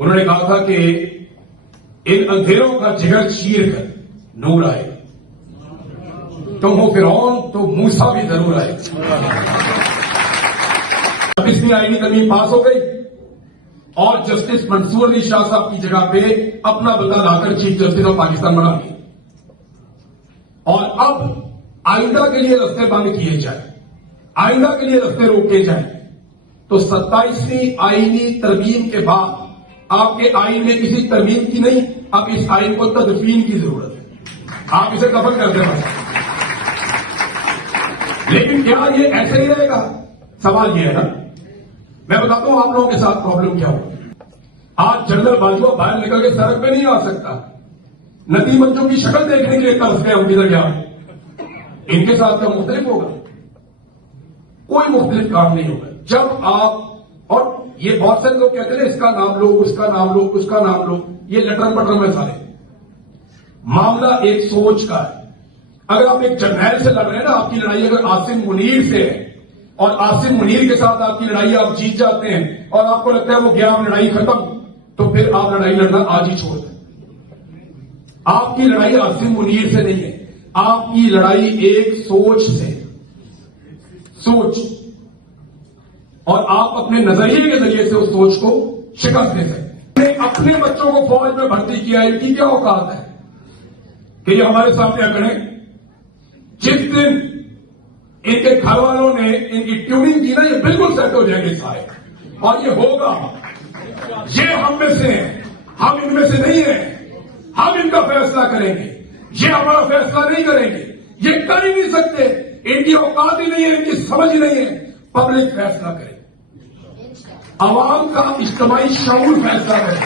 उन्होंने कहा था कि इन अंधेरों का जिगर चीर कर नूर आए, तुम हो फिरौन तो मूसा भी जरूर आए। अब इसमें आईनी तरमीम पास हो गई और जस्टिस मंसूर अली शाह साहब की जगह पे अपना बंदा लाकर चीफ जस्टिस ऑफ पाकिस्तान बना दिया। और अब आइंदा के लिए रास्ते बंद किए जाए, आइंदा के लिए रास्ते रोके जाए, तो 27वीं आईनी तरमीम के बाद आपके आइन में किसी तरमीम की नहीं, अब इस आइन को तदफीन की जरूरत है, आप इसे दफन कर देना। लेकिन क्या ये ऐसे ही रहेगा? सवाल ये है ना। मैं बताता हूं आप लोगों के साथ प्रॉब्लम क्या हो। आज जनरल बाजवा बाहर निकल के सड़क पे नहीं आ सकता, नदी मंचों की शक्ल देखने के लिए तरस गए हम किधर गया। इनके साथ क्या मुख्तलिफ होगा? कोई मुख्तलिफ काम नहीं होगा। जब आप, और ये बहुत से लोग कहते हैं इसका नाम लो, उसका नाम लो, उसका नाम लो, ये लटरम पटरम में सारे। मामला एक सोच का है। अगर आप एक जर्नैल से लड़ रहे हैं ना, आपकी लड़ाई अगर आसिम मुनीर से है और आसिम मुनीर के साथ आपकी लड़ाई आप जीत जाते हैं और आपको लगता है वो गया लड़ाई खत्म, तो फिर आप लड़ाई लड़ना आज ही छोड़ दें। आपकी लड़ाई आसिम मुनीर से नहीं है, आपकी लड़ाई एक सोच से, सोच, और आप अपने नजरिए के जरिए से उस सोच को शिकस्त दे सकते हैं। अपने बच्चों को फौज में भर्ती किया, इनकी क्या औकात है कि ये हमारे सामने अकड़े? जिस दिन इनके घर वालों ने इनकी ट्यूनिंग की ना, ये बिल्कुल सेट हो जाएंगे सारे, और ये होगा। ये हम में से हैं, हम इनमें से नहीं है। हम इनका फैसला करेंगे, ये हमारा फैसला नहीं करेंगे, ये कर ही नहीं सकते, इनकी औकात ही नहीं है, इनकी समझ ही नहीं है। पब्लिक फैसला करे, आवाम का इज्तिमाई शऊर फैसला करे।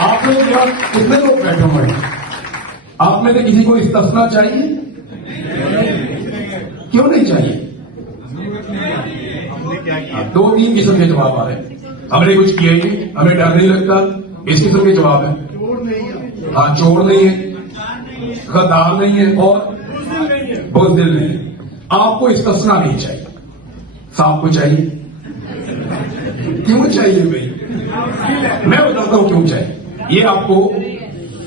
आप लोग यहां कितने लोग बैठे हुए हैं? आप में से किसी को इस्तिस्ना चाहिए? क्यों नहीं चाहिए? दो तीन किस्म के जवाब आ रहे हैं। हमने कुछ किया ही नहीं, हमें डर नहीं लगता, इस किस्म के जवाब है। हाँ, चोर नहीं है, गद्दार नहीं है और बुज़दिल नहीं है। आपको इस्तिस्ना नहीं चाहिए, साहब को चाहिए। क्यों चाहिए भाई? मैं बताता हूं क्यों चाहिए, ये आपको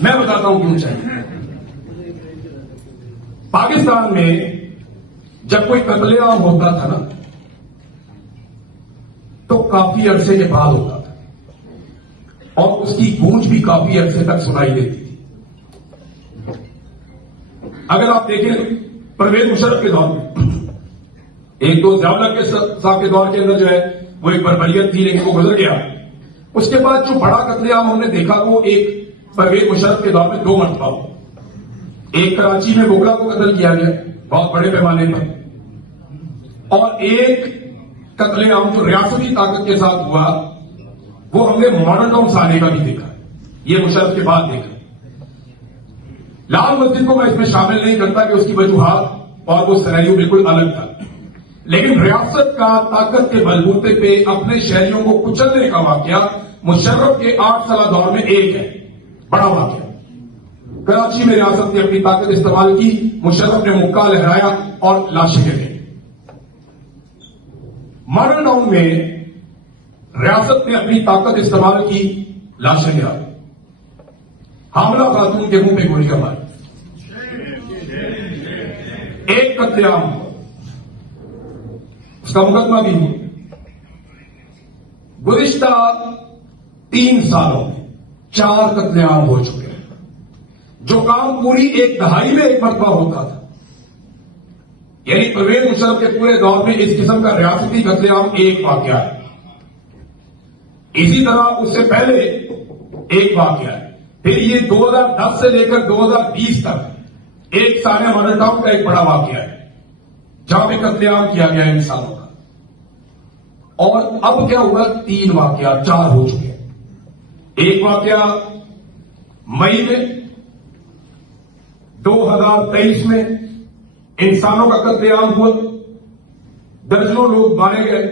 मैं बताता हूं क्यों चाहिए। पाकिस्तान में जब कोई कत्लेआम होता था ना, तो काफी अरसे के बाद होता था और उसकी गूंज भी काफी अरसे तक सुनाई देती थी। अगर आप देखें परवेज मुशर्रफ के दौर में, एक तो ज़िया-उल-हक के साहब के दौर के अंदर जो है वो एक बर्बरियत थी, लेकिन वो गुजर गया। उसके बाद जो बड़ा कत्लेआम हमने देखा वो एक परवेज मुशर्रफ के दौर में 2 मरतबा हुआ। एक कराची में बोगला को कत्ल किया गया बहुत बड़े पैमाने पर, और एक कत्लेआम जो रियासती ताकत के साथ हुआ वो हमने मॉडल टाउन साले का भी देखा, ये मुशर्रफ के बाद देखा। लाल मस्जिद को मैं इसमें शामिल नहीं करता कि उसकी वजूहात और वो सिनेरियो बिल्कुल अलग था, लेकिन रियासत का ताकत के बलबूते पे अपने शहरियों को कुचलने का वाकया मुशर्रफ के 8 साल दौर में एक है, बड़ा वाकया। कराची में रियासत ने अपनी ताकत इस्तेमाल की, मुशर्रफ ने मुक्का लहराया और लाशें गिर गई। मॉडल टाउन में रियासत ने अपनी ताकत इस्तेमाल की, लाशें गिरा, हामला खातून के मुंह पे गोलियां मारी, एक कत्लेआम हुआ, उसका मुकदमा भी हुआ। गुज़िश्ता 3 सालों में 4 कत्लेआम हो चुके हैं, जो काम पूरी एक दहाई में एक मरतबा होता था। यानी परवेज मुशर्रफ के पूरे दौर में इस किस्म का रियासती कत्लेआम एक वाकया है। इसी तरह उससे पहले एक वाकया है, फिर ये 2010 से लेकर 2020 तक एक सानिया मॉडल टाउन का एक बड़ा वाकया है जहां पे कत्लेआम किया गया इंसानों का। और अब क्या हुआ? 3 वाकया, 4 हो चुके हैं। एक वाकया मई में 2023 में इंसानों का कत्लेआम हुआ, दर्जनों लोग मारे गए।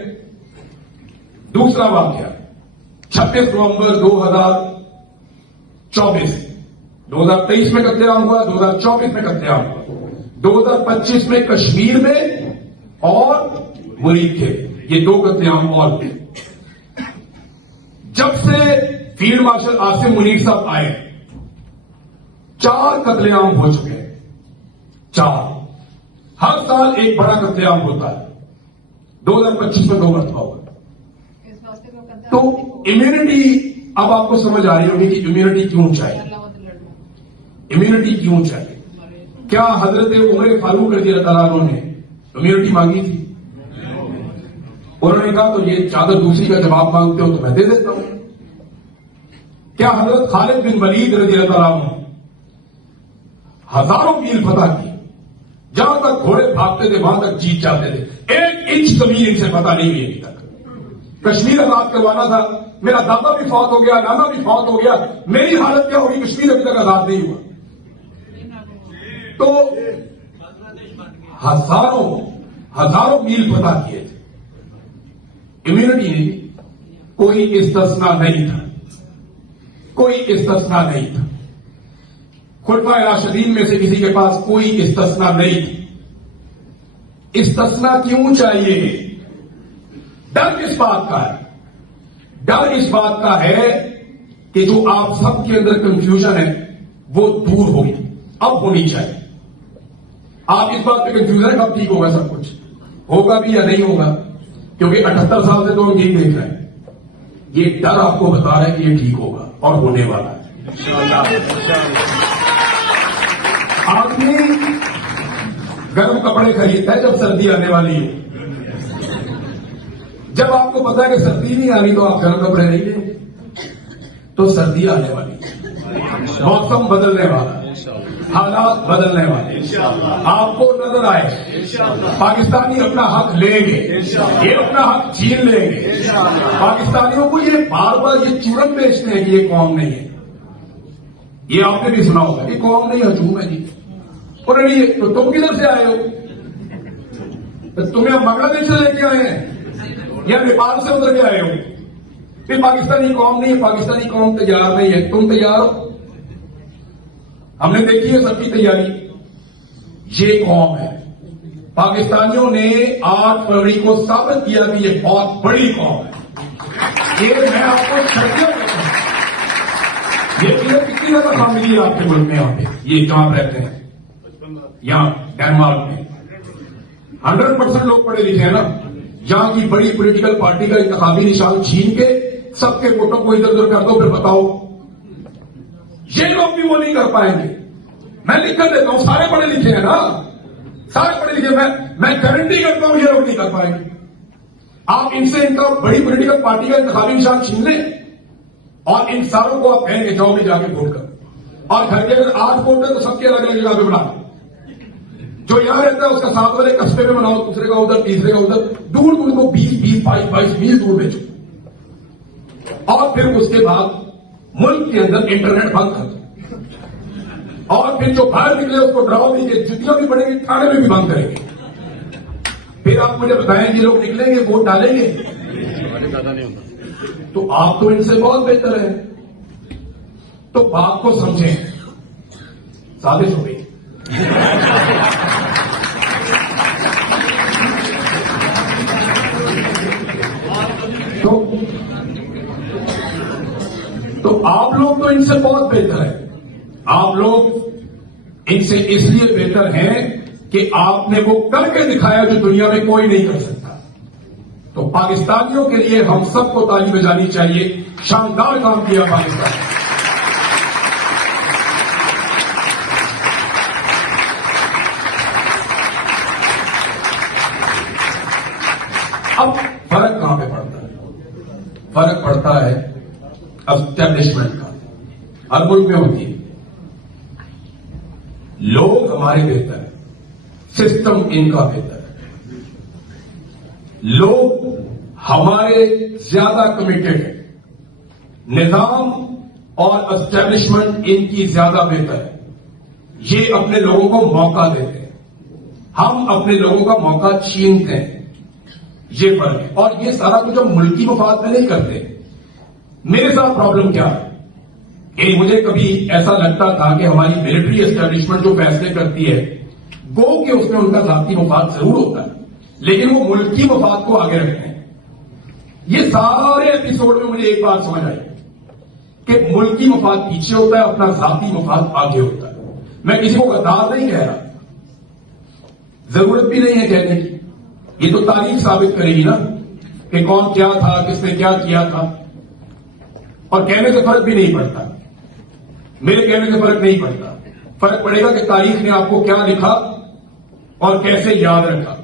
दूसरा वाकया 26 नवंबर 2023 में कत्लेआम हुआ, 2024 में कत्लेआम हुआ, 2025 में कश्मीर में और मुरीद थे। ये 2 कत्लेआम और हुए। जब से फील्ड मार्शल आसिम मुनीर साहब आए 4 कत्लेआम हो चुके हैं। 4। हर साल एक बड़ा कत्लेआम होता है। 2025 में 2 मरतबा हुआ। तो इम्यूनिटी अब आपको समझ आ रही होगी कि इम्यूनिटी क्यों चाहिए। इम्यूनिटी क्यों चाहिए? क्या हजरत उमर फारूक रज़ी अल्लाह अन्हु ने इम्यूनिटी मांगी थी? उन्होंने कहा तो ये चादर दूसरी का जवाब मांगते हो तो मैं दे देता हूं। क्या हजरत खालिद बिन वलीद रज़ी अल्लाह अन्हु हजारों मील फतह की, जहां तक घोड़े भागते थे वहां तक जीत जाते थे। 1 इंच जमीन इनसे पता नहीं हुई अभी तक। कश्मीर आजाद करवाना था, मेरा दादा भी फौत हो गया, नाना भी फौत हो गया, मेरी हालत क्या होगी? कश्मीर अभी तक आजाद नहीं हुआ। तो हजारों मील फतह किए थे। इम्यूनिटी नहीं, कोई इस्तिस्ना नहीं था, कोई इस्तिस्ना नहीं था। खुलफाए राशिदीन में से किसी के पास कोई इस्तिस्ना नहीं थी। इस्तिस्ना क्यों चाहिए? डर किस बात का है? डर इस बात का है कि जो आप सबके अंदर कंफ्यूजन है वो दूर होगी, अब होनी चाहिए। आप इस बात पे कंफ्यूजन है कब ठीक होगा? सब कुछ होगा भी या नहीं होगा? क्योंकि 78 साल से तो हम यही देख रहे हैं। ये डर आपको बता रहा है कि ये ठीक होगा और होने वाला है। आदमी गर्म कपड़े खरीदता है जब सर्दी आने वाली हो। जब आपको पता है कि सर्दी नहीं आ रही तो आप गर्म कपड़े नहीं लेंगे। तो सर्दी आने वाली, मौसम बदलने वाला, हालात बदलने वाले, आपको नजर आए पाकिस्तानी अपना हक लेंगे, ये अपना हक छीन लेंगे। पाकिस्तानियों को ये बार बार ये चूरन बेचते हैं कि ये कौम नहीं है। ये आपने भी सुना होगा कि कौम नहीं हजूम है जी। और ये तो तुम किधर से आए हो? तो तुम्हें हम बांग्लादेश से लेके आए हैं या नेपाल से उतर के आए हो? फिर पाकिस्तानी कौम नहीं है, पाकिस्तानी कौम तैयार नहीं है। तुम तैयार हो? हमने देखी है सबकी तैयारी। ये कौम है। पाकिस्तानियों ने 8 फरवरी को साबित किया कि ये बहुत बड़ी कौम है। ये मैं आपको शर्तियां देता हूं। ये चीजें कितनी ज्यादा काम मिली है आपके मुल्क में? यहाँ पे ये जहां रहते हैं, यहां डेनमार्क में 100% लोग पढ़े लिखे हैं ना। यहां की बड़ी पॉलिटिकल पार्टी का इंतखाबी निशान छीन के सबके वोटों को इधर उधर कर दो, फिर बताओ ये लोग भी वो नहीं कर पाएंगे। मैं लिख कर देता हूं, सारे पढ़े लिखे हैं ना, सारे पढ़े लिखे। मैं गारंटी करता हूं ये लोग नहीं कर पाएंगे। आप इनसे इनका बड़ी पॉलिटिकल पार्टी का इंतखाबी निशान छीन लें और इन सारों को आप कहेंगे जाओ भी जाके वोट कर। और घर के अगर 8 वोट है तो सबके अलग अलग जगह पे बना, जो यहां रहता है उसका 7 वाले कस्बे में बनाओ, दूसरे का उधर, तीसरे का उधर, दूर दूर को 20-20, 22-22 मील दूर भेजो। और फिर उसके बाद मुल्क के अंदर इंटरनेट बंद कर दो। और फिर जो बाहर निकले उसको डराओ दीजिए, जुतियां भी बढ़ेंगी, थाने में भी बंद करेंगे। फिर आप मुझे बताएं कि लोग निकलेंगे, वोट डालेंगे। तो आप तो इनसे बहुत बेहतर है। तो बात को समझें, साजिश हो गई। तो आप लोग तो इनसे बहुत बेहतर है। आप लोग इनसे इसलिए बेहतर हैं कि आपने वो करके दिखाया जो दुनिया में कोई नहीं कर सकता। तो पाकिस्तानियों के लिए हम सबको ताली बजानी चाहिए। शानदार काम किया पाकिस्तान। अब फर्क कहां पे पड़ता है? फर्क पड़ता है एस्टैब्लिशमेंट का। हर मुल्क में होती है। लोग हमारे बेहतर है, सिस्टम इनका बेहतर है। लोग हमारे ज्यादा कमिटेड है, निजाम और एस्टैब्लिशमेंट इनकी ज्यादा बेहतर है। ये अपने लोगों को मौका देते हैं, हम अपने लोगों का मौका छीनते हैं। ये फर्क है। और ये सारा कुछ हम मुल्की मफाद में नहीं करते। मेरे साथ प्रॉब्लम क्या है कि मुझे कभी ऐसा लगता था कि हमारी मिलिट्री एस्टैब्लिशमेंट जो फैसले करती है, गो कि उसमें उनका जाती मफाद जरूर होता है, लेकिन वो मुल्की मफाद को आगे रखते हैं। ये सारे एपिसोड में मुझे एक बात समझ आई कि मुल्की मफाद पीछे होता है, अपना जाती मफाद आगे होता है। मैं किसी को गद्दार नहीं कह रहा, जरूरत भी नहीं है कहने की। ये तो तारीख साबित करेगी ना कि कौन क्या था, किसने क्या किया था। और कहने से फर्क भी नहीं पड़ता, मेरे कहने से फर्क नहीं पड़ता। फर्क पड़ेगा कि तारीख ने आपको क्या लिखा और कैसे याद रखा।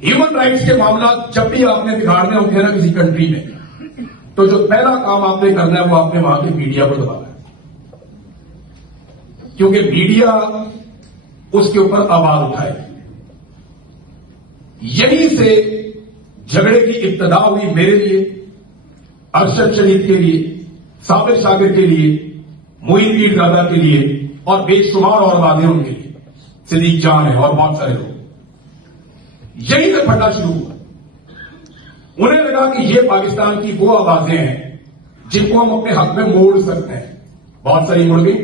ह्यूमन राइट्स के मामला जब भी आपने बिगाड़ने होंगे ना किसी कंट्री में, तो जो पहला काम आपने करना है वो आपने वहां की मीडिया को दबाना है, क्योंकि मीडिया उसके ऊपर आवाज उठाए। यहीं से झगड़े की इब्तदा हुई मेरे लिए, अरशद शरीफ के लिए, साबिर शाकिर के लिए, मोइन पीरजादा के लिए और बेशुमार और वादेरों के लिए, सिद्दीक जान है और बहुत सारे लोग। यहीं से फटना शुरू हुआ। उन्हें लगा कि ये पाकिस्तान की वो आवाजें हैं जिनको हम अपने हक में मोड़ सकते हैं। बहुत सारी मुड़ गई।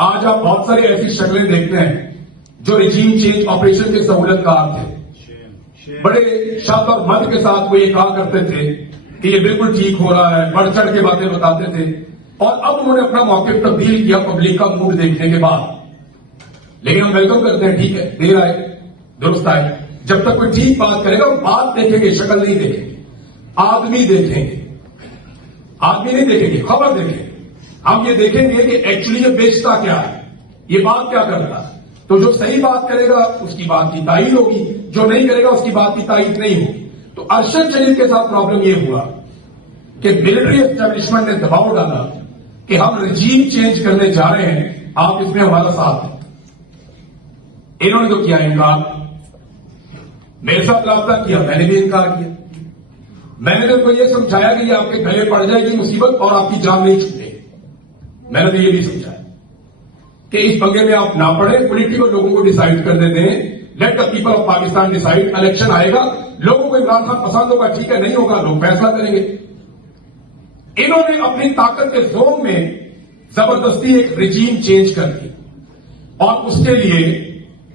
आज आप बहुत सारी ऐसी शक्लें देखते हैं जो रिजीम चेंज ऑपरेशन के सहूलतकार थे। बड़े शब्द और मत के साथ वो ये कहा करते थे कि ये बिल्कुल ठीक हो रहा है, बढ़ चढ़ के बातें बताते थे। और अब उन्होंने अपना मौके तब्दील किया पब्लिक का मूड देखने के बाद। लेकिन हम वेलकम करते हैं, ठीक है, देर आए दुरुस्त आए। जब तक कोई ठीक बात करेगा वो बात देखेंगे, शक्ल नहीं देखेंगे, आदमी देखेंगे। आदमी नहीं देखेंगे, खबर देखेंगे। हम ये देखेंगे कि एक्चुअली ये बेचता क्या है, ये बात क्या करता है। तो जो सही बात करेगा उसकी बात की तारीफ होगी, जो नहीं करेगा उसकी बात की तारीफ नहीं होगी। तो अरशद शरीफ के साथ प्रॉब्लम ये हुआ कि मिलिट्री एस्टेब्लिशमेंट ने दबाव डाला कि हम रजीम चेंज करने जा रहे हैं, आप इसमें हमारा साथ दें। इन्होंने तो किया इनकार, मेरे साथ राब्ता किया, मैंने भी इनकार किया। मैंने तो उनको ये समझाया कि ये आपके गले पड़ जाएगी मुसीबत और आपकी जान नहीं छूटेगी। मैंने तो ये भी समझाया कि इस पंगे में आप ना पड़े, पॉलिटिकल लोगों को डिसाइड करने दें, let the people of Pakistan decide. Election आएगा, लोगों को इमरान खान पसंद होगा, ठीक है, नहीं होगा, लोग फैसला करेंगे। इन्होंने अपनी ताकत के जोन में जबरदस्ती एक रिजीम चेंज कर दी और उसके लिए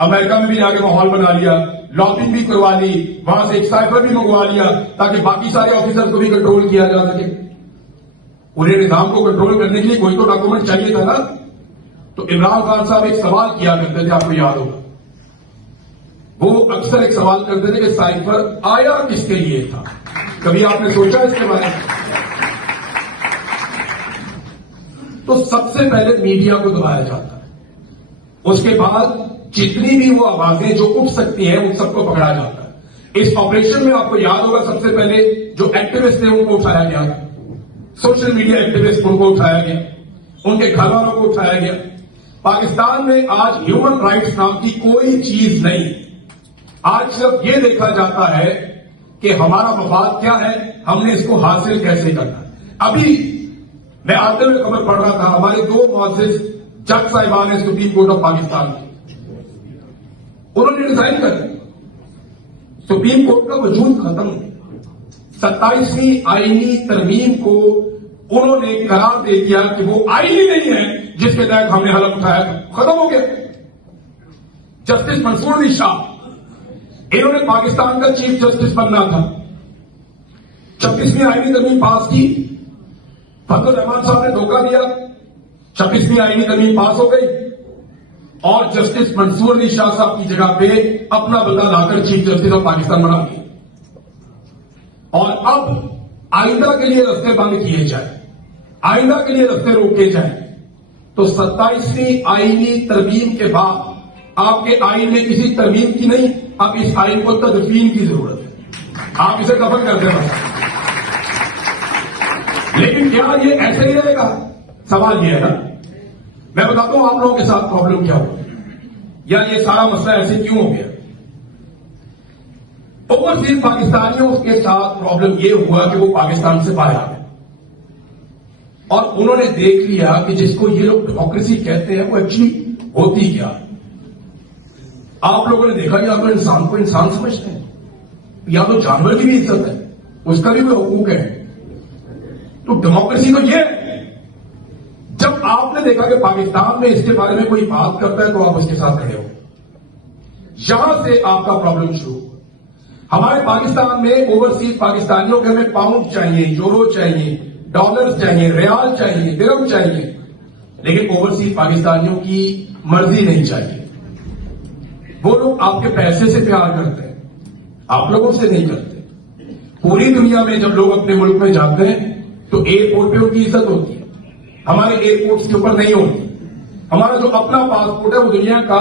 अमेरिका में भी जाके माहौल बना लिया, लॉबिंग भी करवा ली, वहां से एक साइफर भी मंगवा लिया ताकि बाकी सारे ऑफिसर को भी कंट्रोल किया जा सके। पूरे निजाम को कंट्रोल करने के लिए कोई तो डॉक्यूमेंट चाहिए था ना। तो इमरान खान साहब एक सवाल किया करते थे, आपको याद होगा, वो अक्सर एक सवाल करते थे कि साइफर आया किसके लिए था। कभी आपने सोचा इसके बारे में? तो सबसे पहले मीडिया को दबाया जाता है, उसके बाद जितनी भी वो आवाजें जो उठ सकती हैं उन सबको पकड़ा जाता है। इस ऑपरेशन में आपको याद होगा सबसे पहले जो एक्टिविस्ट थे उनको उठाया गया, सोशल मीडिया एक्टिविस्ट उनको उठाया गया, उनके घर वालों को उठाया गया। पाकिस्तान में आज ह्यूमन राइट्स नाम की कोई चीज नहीं। आज सिर्फ ये देखा जाता है कि हमारा मफाद क्या है, हमने इसको हासिल कैसे करना है। अभी मैं आते हुए खबर पढ़ रहा था, हमारे दो मुअज़्ज़िज़ जज साहिबान है सुप्रीम कोर्ट ऑफ पाकिस्तान के, उन्होंने रिजाइन कर दिया। सुप्रीम कोर्ट का वजूद खत्म। 27वीं आईनी तरमीम को उन्होंने करार दे दिया कि वो आईनी नहीं है जिसके तहत हमने हलफ उठाया था, खत्म हो गया। जस्टिस मंसूर अली शाह, इन्होंने पाकिस्तान का चीफ जस्टिस बनना था। 26वीं आईनी तरमीम पास की, फजल रहमान साहब ने धोखा दिया, 26वीं आईनी तरमीम पास हो गई और जस्टिस मंसूर अली शाह साहब की जगह पे अपना बंदा लाकर चीफ जस्टिस ऑफ पाकिस्तान बना दिया। और अब आइंदा के लिए रास्ते बंद किए जाए, आइंदा के लिए रास्ते रोके जाए। तो 27वीं आईनी तरमीम के बाद आपके आइन में किसी तरमीम की नहीं, अब इस आइन को तदफीन की जरूरत है, आप इसे दफन कर देना। लेकिन क्या ये ऐसे ही रहेगा? सवाल ये है ना। मैं बताता हूं आप लोगों के साथ प्रॉब्लम क्या हुआ या ये सारा मसला ऐसे क्यों हो गया। ओवरसीज पाकिस्तानियों के साथ प्रॉब्लम ये हुआ कि वो पाकिस्तान से बाहर आ गए और उन्होंने देख लिया कि जिसको ये लोग डेमोक्रेसी कहते हैं वो एक्चुअली होती क्या। आप लोगों ने देखा या तो इंसान को इंसान समझते हैं, या तो जानवर की भी इज्जत है, उसका भी कोई हुकूक है। तो डेमोक्रेसी तो ये है, जब आपने देखा कि पाकिस्तान में इसके बारे में कोई बात करता है तो आप उसके साथ खड़े हो। यहां से आपका प्रॉब्लम शुरू। हमारे पाकिस्तान में ओवरसीज पाकिस्तानियों के हमें पाउंड चाहिए, यूरो चाहिए, डॉलर्स चाहिए, रियाल चाहिए, दिरहम चाहिए, लेकिन ओवरसीज पाकिस्तानियों की मर्जी नहीं चाहिए। वो लोग आपके पैसे से प्यार करते हैं, आप लोगों से नहीं करते। पूरी दुनिया में जब लोग अपने मुल्क में जाते हैं तो एयरपोर्ट पे उनकी इज्जत होती है, हमारे एयरपोर्ट्स के ऊपर नहीं होती। हमारा जो अपना पासपोर्ट है वो दुनिया का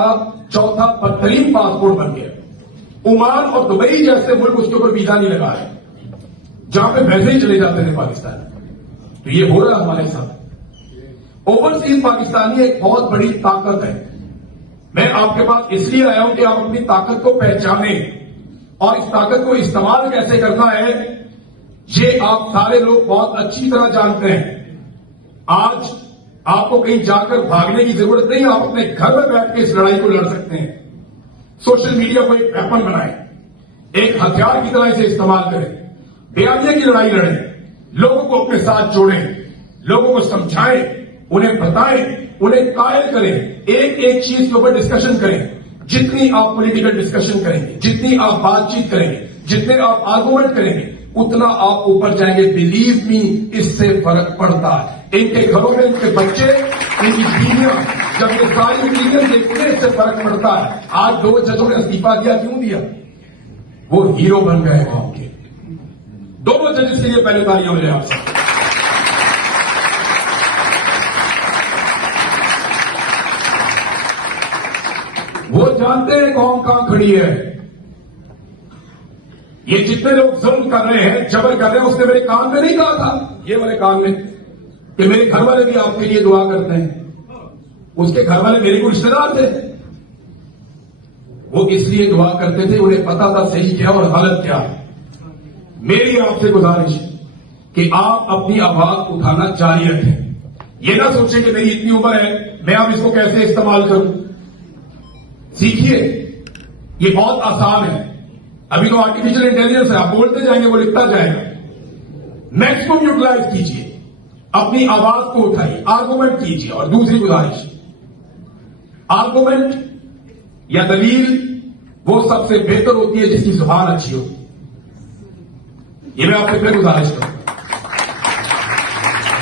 चौथा बदतरीन पासपोर्ट बन गया। ओमान और दुबई जैसे मुल्क उसके ऊपर वीजा नहीं लगा है, जहां पे वैसे ही चले जाते थे पाकिस्तान। तो ये हो रहा है हमारे साथ। ओवरसीज पाकिस्तानी एक बहुत बड़ी ताकत है। मैं आपके पास इसलिए आया हूं कि आप अपनी ताकत को पहचाने और इस ताकत को इस्तेमाल कैसे करना है ये आप सारे लोग बहुत अच्छी तरह जानते हैं। आज आपको कहीं जाकर भागने की जरूरत नहीं, आप अपने घर में बैठ के इस लड़ाई को लड़ सकते हैं। सोशल मीडिया को एक वेपन बनाएं, एक हथियार की तरह इसे इस्तेमाल करें, बेआइनी की लड़ाई लड़ें, लोगों को अपने साथ जोड़ें, लोगों को समझाएं, उन्हें बताएं, उन्हें कायल करें, एक एक चीज के ऊपर डिस्कशन करें। जितनी आप पॉलिटिकल डिस्कशन करेंगे, जितनी आप बातचीत करेंगे, जितने आप आर्गुमेंट करेंगे, उतना आप ऊपर जाएंगे। बिलीव मी, इससे फर्क पड़ता है। इनके घरों में इनके बच्चे, इनकी बीवियां जब ये सारी वीडियो देखते हैं इससे फर्क पड़ता है। आज 2 जजों ने इस्तीफा दिया, क्यों दिया? वो हीरो बन गए कौम के। 2 जजेस के लिए पहले तालियां मिले आप सब। वो जानते हैं कौन कहां खड़ी है। ये जितने लोग जुल्म कर रहे हैं, जबर कर रहे हैं, उसने मेरे कान में नहीं कहा था, ये वाले कान में, कि मेरे घर वाले भी आपके लिए दुआ करते हैं। उसके घर वाले मेरे को रिश्तेदार थे, वो इसलिए दुआ करते थे, उन्हें पता था सही क्या और गलत क्या। मेरी आपसे गुजारिश कि आप अपनी आवाज उठाना जारी रखें। ये ना सोचें कि मेरी इतनी उम्र है, मैं अब इसको कैसे इस्तेमाल करूं। सीखिए, ये बहुत आसान है। अभी तो आर्टिफिशियल इंटेलिजेंस है, आप बोलते जाएंगे वो लिखता जाएगा। मैक्सिमम यूटिलाइज कीजिए, अपनी आवाज को उठाइए, आर्गुमेंट कीजिए। और दूसरी गुजारिश, आर्गुमेंट या दलील वो सबसे बेहतर होती है जिसकी जुबान अच्छी होती है। ये मैं आपसे फिर गुजारिश करूंगा।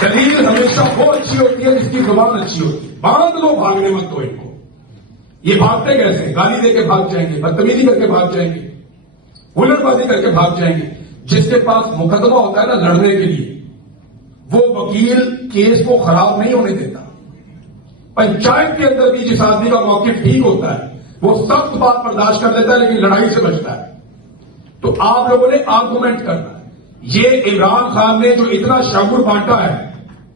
दलील हमेशा वो अच्छी होती है जिसकी जुबान अच्छी होती है। बांध लो, भागने मत दो इनको। ये भागते कैसे? गाली देके भाग जाएंगे, बदतमीजी करके भाग जाएंगे, हुल्लड़बाजी करके भाग जाएंगे। जिसके पास मुकदमा होता है ना लड़ने के लिए, वो वकील केस को खराब नहीं होने देता। पंचायत के अंदर भी जिस आदमी का मौकिफ ठीक होता है वो सख्त बात बर्दाश्त कर लेता है, लेकिन लड़ाई से बचता है। तो आप लोगों ने आर्गुमेंट करना है। ये इमरान खान ने जो इतना शऊर बांटा है,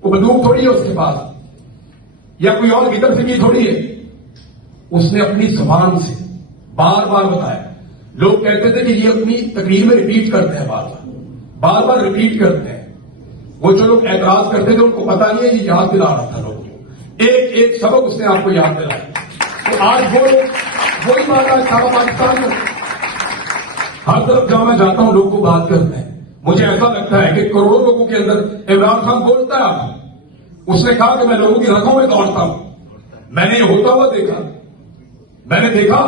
वो बंदूक थोड़ी है उसके पास, या कोई और गिदर सिंगी थोड़ी है। उसने अपनी जुबान से बार बार बताया। लोग कहते थे कि ये अपनी तकरीर में रिपीट करते हैं, बार बार रिपीट करते हैं। वो जो लोग एतराज करते थे उनको पता नहीं है, ये याद दिला रहा था लोगों को, एक एक सबक उसने आपको याद दिलाया। तो आज वो वही बात आज सारा पाकिस्तान में हर तरफ जहां मैं जाता हूं लोग को बात करते हैं। मुझे ऐसा लगता है कि करोड़ों लोगों के अंदर इमरान खान बोलता है आप। उसने कहा कि मैं लोगों की रखों में दौड़ता हूं। मैंने ये होता हुआ देखा। मैंने देखा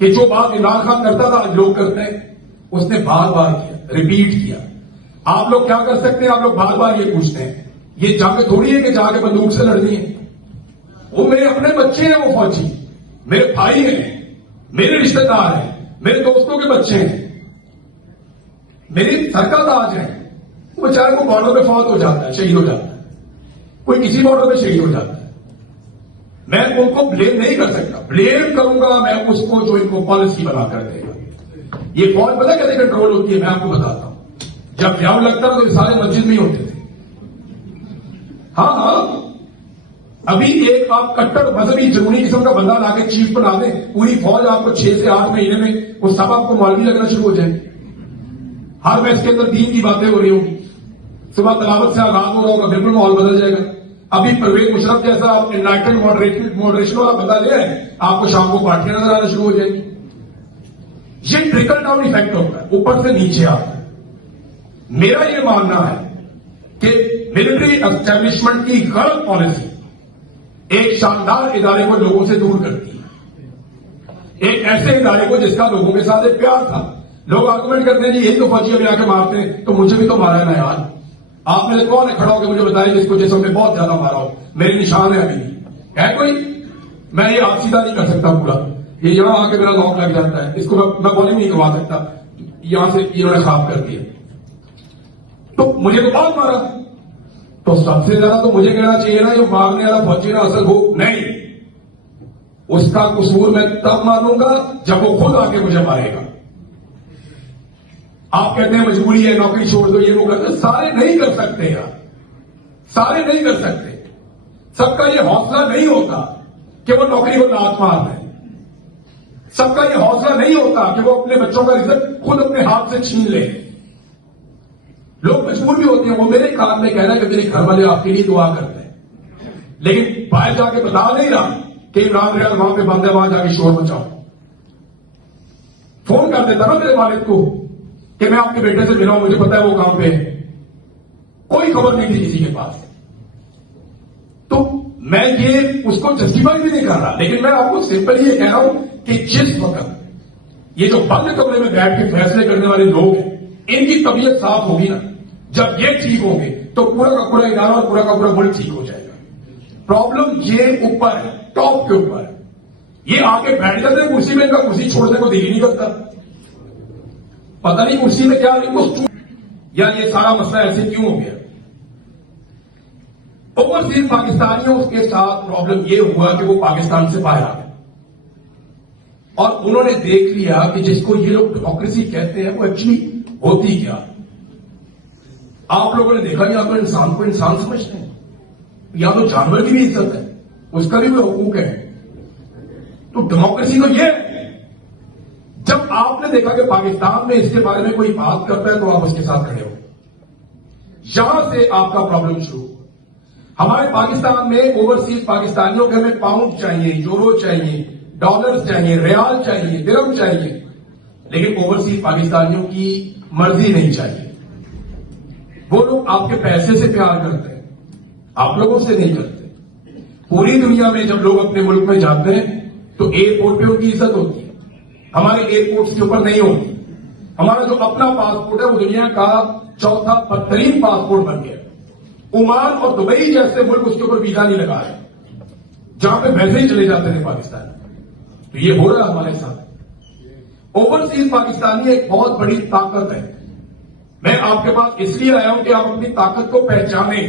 कि जो बात इमरान खान करता था आज लोग करते हैं। उसने बार बार किया, रिपीट किया। आप लोग क्या कर सकते हैं? आप लोग बार बार ये पूछते हैं। ये जंग थोड़ी है कि जाके बंदूक से लड़नी है। वो मेरे अपने बच्चे हैं, वो फौजी मेरे भाई हैं, मेरे रिश्तेदार हैं, मेरे दोस्तों के बच्चे हैं, मेरी सरकताज है। वो बेचारे को बॉर्डर पे फौत हो जाता है, शहीद हो जाता है, कोई किसी बॉर्डर पे शहीद हो जाता है। मैं उनको ब्लेम नहीं कर सकता। ब्लेम करूंगा मैं उसको जो इनको पॉलिसी बनाकर देगा। ये फौज पता कैसे कंट्रोल होती है, मैं आपको बताता हूं। जब व्याव लगता था तो ये सारे मस्जिद में ही होते थे। हाँ, अभी एक आप कट्टर मजहबी जुनूनी किस्म का बंदा लाके चीफ बना दें, पूरी फौज आपको 6 से 8 महीने में वो सब आपको मौलवी लगना शुरू हो जाए। हर मैच के अंदर दीन की बातें हो रही होंगी, सुबह तलावत से आगाज हो रहा होगा, बिल्कुल माहौल बदल जाएगा। अभी परवेज मुशर्रफ जैसा आप इनलाइटेड मॉडरेशन वाला बंदा ले आए, आपको शाम को पार्टियां नजर आना शुरू हो जाएगी। ये ट्रिकल डाउन इफेक्ट होता है, ऊपर से नीचे आता है। मेरा यह मानना है कि मिलिट्री एस्टेब्लिशमेंट की गलत पॉलिसी एक शानदार इदारे को लोगों से दूर करती है, एक ऐसे इदारे को जिसका लोगों के साथ एक प्यार था। लोग आर्गुमेंट करते हैं जी यही तो फौजी अभी आके मारते हैं, तो मुझे भी तो मारा है ना यार। आप में से कौन है खड़ा होकर मुझे बताया जिसको जैसे मैं बहुत ज्यादा मारा हूं, मेरे निशान है अभी भी है कोई? मैं ये आप सीधा नहीं कर सकता पूरा, ये यहां आके मेरा लॉक लग जाता है, इसको मैं बॉलिंग नहीं करवा सकता, यहां से इन्होंने खराब कर दिया। तो मुझे तो बहुत मारा, तो सबसे ज्यादा तो मुझे कहना चाहिए ना जो मारने वाला फौजी ना असल हो नहीं, उसका कसूर मैं तब मानूंगा जब वो खुद आके मुझे मारेगा। आप कहते हैं मजबूरी है, नौकरी छोड़ दो, ये वो करते, सारे नहीं कर सकते यार, सारे नहीं कर सकते। सबका ये हौसला नहीं होता कि वो नौकरी को लात मार दें, सबका ये हौसला नहीं होता कि वो अपने बच्चों का रिजल्ट खुद अपने हाथ से छीन ले। लोग मजबूर भी होते हैं, वो मेरे कान में कहना कि मेरे घर वाले आपके लिए दुआ करते हैं, लेकिन बाहर जाके बता नहीं रहा कि इमरान रियाज वहां पे बंद है, वहां जाके शोर मचाओ। फोन कर देता ना मेरे वालिद को कि मैं आपके बेटे से मिला हूं, मुझे पता है वो काम पे है, कोई खबर नहीं थी किसी के पास। तो मैं ये उसको जस्टिफाई भी नहीं कर रहा, लेकिन मैं आपको सिंपल ये कह रहा हूं कि जिस वक्त ये जो बंद कमरे में बैठ के फैसले करने वाले लोग हैं, इनकी तबीयत साफ होगी ना, जब ये ठीक होंगे तो पूरा का पूरा इदारा और पूरा का पूरा मुल्क ठीक हो जाएगा। प्रॉब्लम ये ऊपर है, टॉप के ऊपर है। ये आके बैठ जाते हैं कुर्सी में, इनका कुर्सी छोड़ने को दिल ही नहीं करता, पता नहीं कुर्सी में क्या इनको या ये सारा मसला ऐसे क्यों हो गया। ओवरसीज पाकिस्तानियों के साथ प्रॉब्लम ये हुआ कि वो पाकिस्तान से बाहर आ गए और उन्होंने देख लिया कि जिसको ये लोग डेमोक्रेसी कहते हैं वो एक्चुअली होती क्या। आप लोगों ने देखा या तो इंसान को इंसान समझते हैं, या तो जानवर की भी इज्जत है, उसका भी कोई हुकूक है। तो डेमोक्रेसी तो ये है। जब आपने देखा कि पाकिस्तान में इसके बारे में कोई बात करता है तो आप उसके साथ खड़े हो, यहां से आपका प्रॉब्लम शुरू। हमारे पाकिस्तान में ओवरसीज पाकिस्तानियों के हमें पाउंड चाहिए, यूरो चाहिए, डॉलर्स चाहिए, रियाल चाहिए, दिरहम चाहिए, लेकिन ओवरसीज पाकिस्तानियों की मर्जी नहीं चाहिए। वो लोग आपके पैसे से प्यार करते हैं, आप लोगों से नहीं करते। पूरी दुनिया में जब लोग अपने मुल्क में जाते हैं तो एयरपोर्ट पे उनकी इज्जत होती है, हमारे एयरपोर्ट्स के ऊपर नहीं होती। हमारा जो अपना पासपोर्ट है वो दुनिया का चौथा बदतरीन पासपोर्ट बन गया। ओमान और दुबई जैसे मुल्क उसके ऊपर वीजा नहीं लगा है, जहां पे वैसे ही चले जाते थे पाकिस्तान। तो ये हो रहा है हमारे साथ। ओवरसीज पाकिस्तानी एक बहुत बड़ी ताकत है। मैं आपके पास इसलिए आया हूं कि आप अपनी ताकत को पहचानें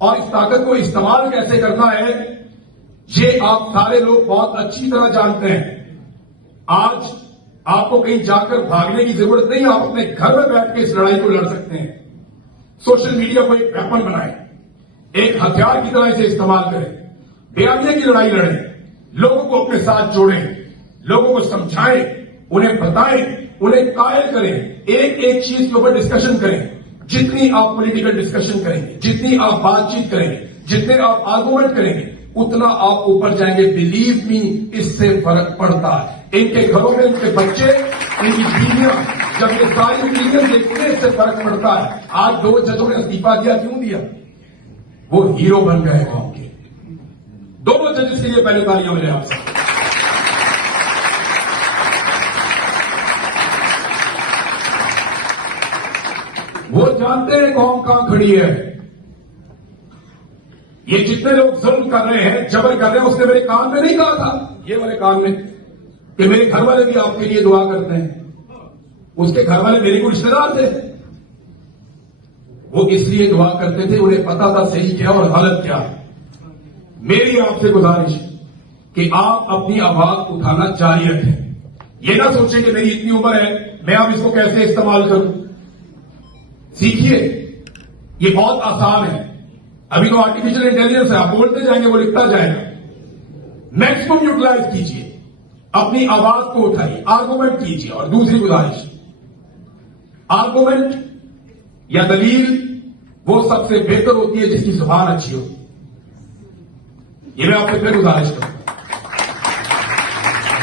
और इस ताकत को इस्तेमाल कैसे करना है ये आप सारे लोग बहुत अच्छी तरह जानते हैं। आज आपको कहीं जाकर भागने की जरूरत नहीं, आप अपने घर में बैठ के इस लड़ाई को लड़ सकते हैं। सोशल मीडिया को एक वेपन बनाएं, एक हथियार की तरह इसे इस्तेमाल करें, बेआइनी की लड़ाई लड़ें, लोगों को अपने साथ जोड़ें, लोगों को समझाएं, उन्हें बताएं, उन्हें कायल करें, एक एक चीज के ऊपर डिस्कशन करें। जितनी आप पॉलिटिकल डिस्कशन करेंगे, जितनी आप बातचीत करेंगे, जितने आप आर्गुमेंट करेंगे, उतना आप ऊपर जाएंगे। बिलीव मी, इससे फर्क पड़ता है। इनके घरों में इनके बच्चे, इनकी बीवियां जब ये सारी ओपिनियन देखते हैं इससे फर्क पड़ता है। आज 2 जजों ने इस्तीफा दिया, क्यों दिया? वो हीरो बन गए कौम के। 2 जजेस के लिए पहले तालियां मिले आपसे। वो जानते हैं कौम कहां खड़ी है। ये जितने लोग जुल्म कर रहे हैं, जबर कर रहे हैं, उसने मेरे कान में नहीं कहा था, ये वाले कान में, कि मेरे घर वाले भी आपके लिए दुआ करते हैं। उसके घर वाले मेरे को रिश्तेदार थे, वो इसलिए दुआ करते थे, उन्हें पता था सही क्या और गलत क्या। मेरी आपसे गुजारिश कि आप अपनी आवाज उठाना जारी रखें। ये ना सोचें कि मेरी इतनी उम्र है, मैं अब इसको कैसे इस्तेमाल करूं। सीखिए, ये बहुत आसान है। अभी तो आर्टिफिशियल इंटेलिजेंस है, आप बोलते जाएंगे वो लिखता जाएगा। मैक्सिमम यूटिलाइज कीजिए, अपनी आवाज को उठाइए, आर्गुमेंट कीजिए। और दूसरी गुजारिश, आर्गुमेंट या दलील वो सबसे बेहतर होती है जिसकी जुबान अच्छी होती है। ये मैं आपसे फिर गुजारिश करूंगा,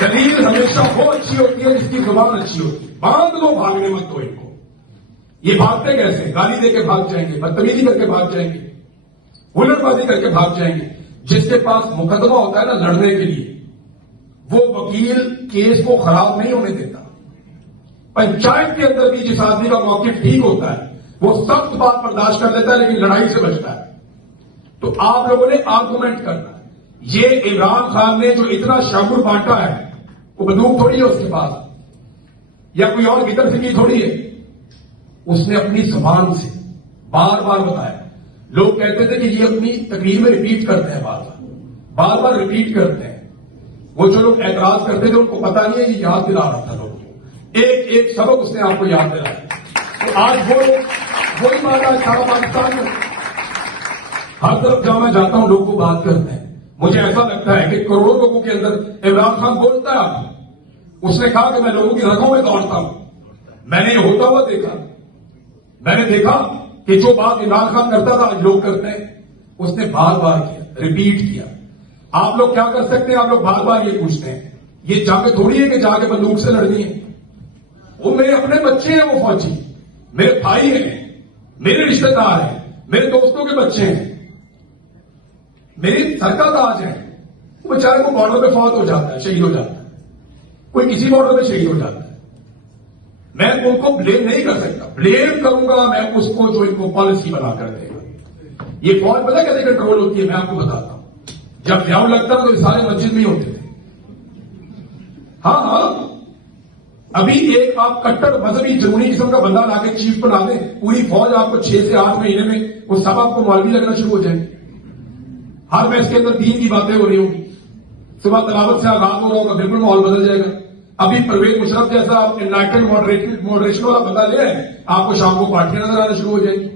दलील हमेशा वो अच्छी होती है जिसकी जुबान अच्छी होती है। बांध लो, भागने मत दो इनको। ये भागते कैसे? गाली देके भाग जाएंगे, बदतमीजी करके भाग जाएंगे, हुल्लड़बाजी करके भाग जाएंगे। जिसके पास मुकदमा होता है ना लड़ने के लिए, वो वकील केस को खराब नहीं होने देता। पंचायत के अंदर भी जिस आदमी का मौक़िफ़ ठीक होता है वो सख्त बात बर्दाश्त कर लेता है, लेकिन लड़ाई से बचता है। तो आप लोगों ने आर्गूमेंट करना है। ये इमरान खान ने जो इतना शमूर बांटा है, वो बंदूक थोड़ी है उसके पास, या कोई और गिदर फिकी थोड़ी है। उसने अपनी जुबान से बार बार बताया। लोग कहते थे कि ये अपनी तकरीर में रिपीट करते हैं, बार बार रिपीट करते हैं। वो जो लोग एतराज करते थे उनको पता नहीं है, ये याद दिला रहा था लोगों को, एक एक सबक उसने आपको याद दिलाया। तो आज वही बात आज सारा पाकिस्तान में हर तरफ जहां मैं जाता हूं लोग को बात करते हैं। मुझे ऐसा लगता है कि करोड़ों लोगों के अंदर इमरान खान बोलता है। उसने कहा कि मैं लोगों की रगों में दौड़ता हूं। मैंने ये होता हुआ देखा। मैंने देखा कि जो बात इमरान खान करता था आज लोग करते हैं। उसने बार बार किया, रिपीट किया। आप लोग क्या कर सकते हैं? आप लोग बार बार ये पूछते हैं। ये जाके थोड़ी है कि जाके बंदूक से लड़नी है। वो मेरे अपने बच्चे हैं, वो फौजी मेरे भाई हैं, मेरे रिश्तेदार हैं, मेरे दोस्तों के बच्चे हैं, मेरी सर का ताज है। वो बेचारे को बॉर्डर पे फौत हो जाता है, शहीद हो जाता है, कोई किसी बॉर्डर पे शहीद हो जाता है। मैं उनको ब्लेम नहीं कर सकता। ब्लेम करूंगा मैं उसको जो इनको पॉलिसी बनाकर देगा। ये फौज पता कैसे कंट्रोल होती है, मैं आपको बताता हूं। जब व्याव लगता था तो सारे मस्जिद में ही होते थे। हाँ, अभी एक आप कट्टर मजहबी जरूरी किस्म का बंदा लाके चीफ बना दें, पूरी फौज आपको 6 से 8 महीने में वो सब आपको मौलवी लगना शुरू हो जाएंगे। हर मैच के अंदर दीन की बातें हो रही होंगी, सुबह तलावत से आगाज हो रहा होगा, बिल्कुल माहौल बदल जाएगा। अभी परवेज मुशर्रफ जैसा आप इनलाइटेड मॉडरेशन वाला बंदा ले आए, आपको शाम को पार्टियां नजर आना शुरू हो जाएगी।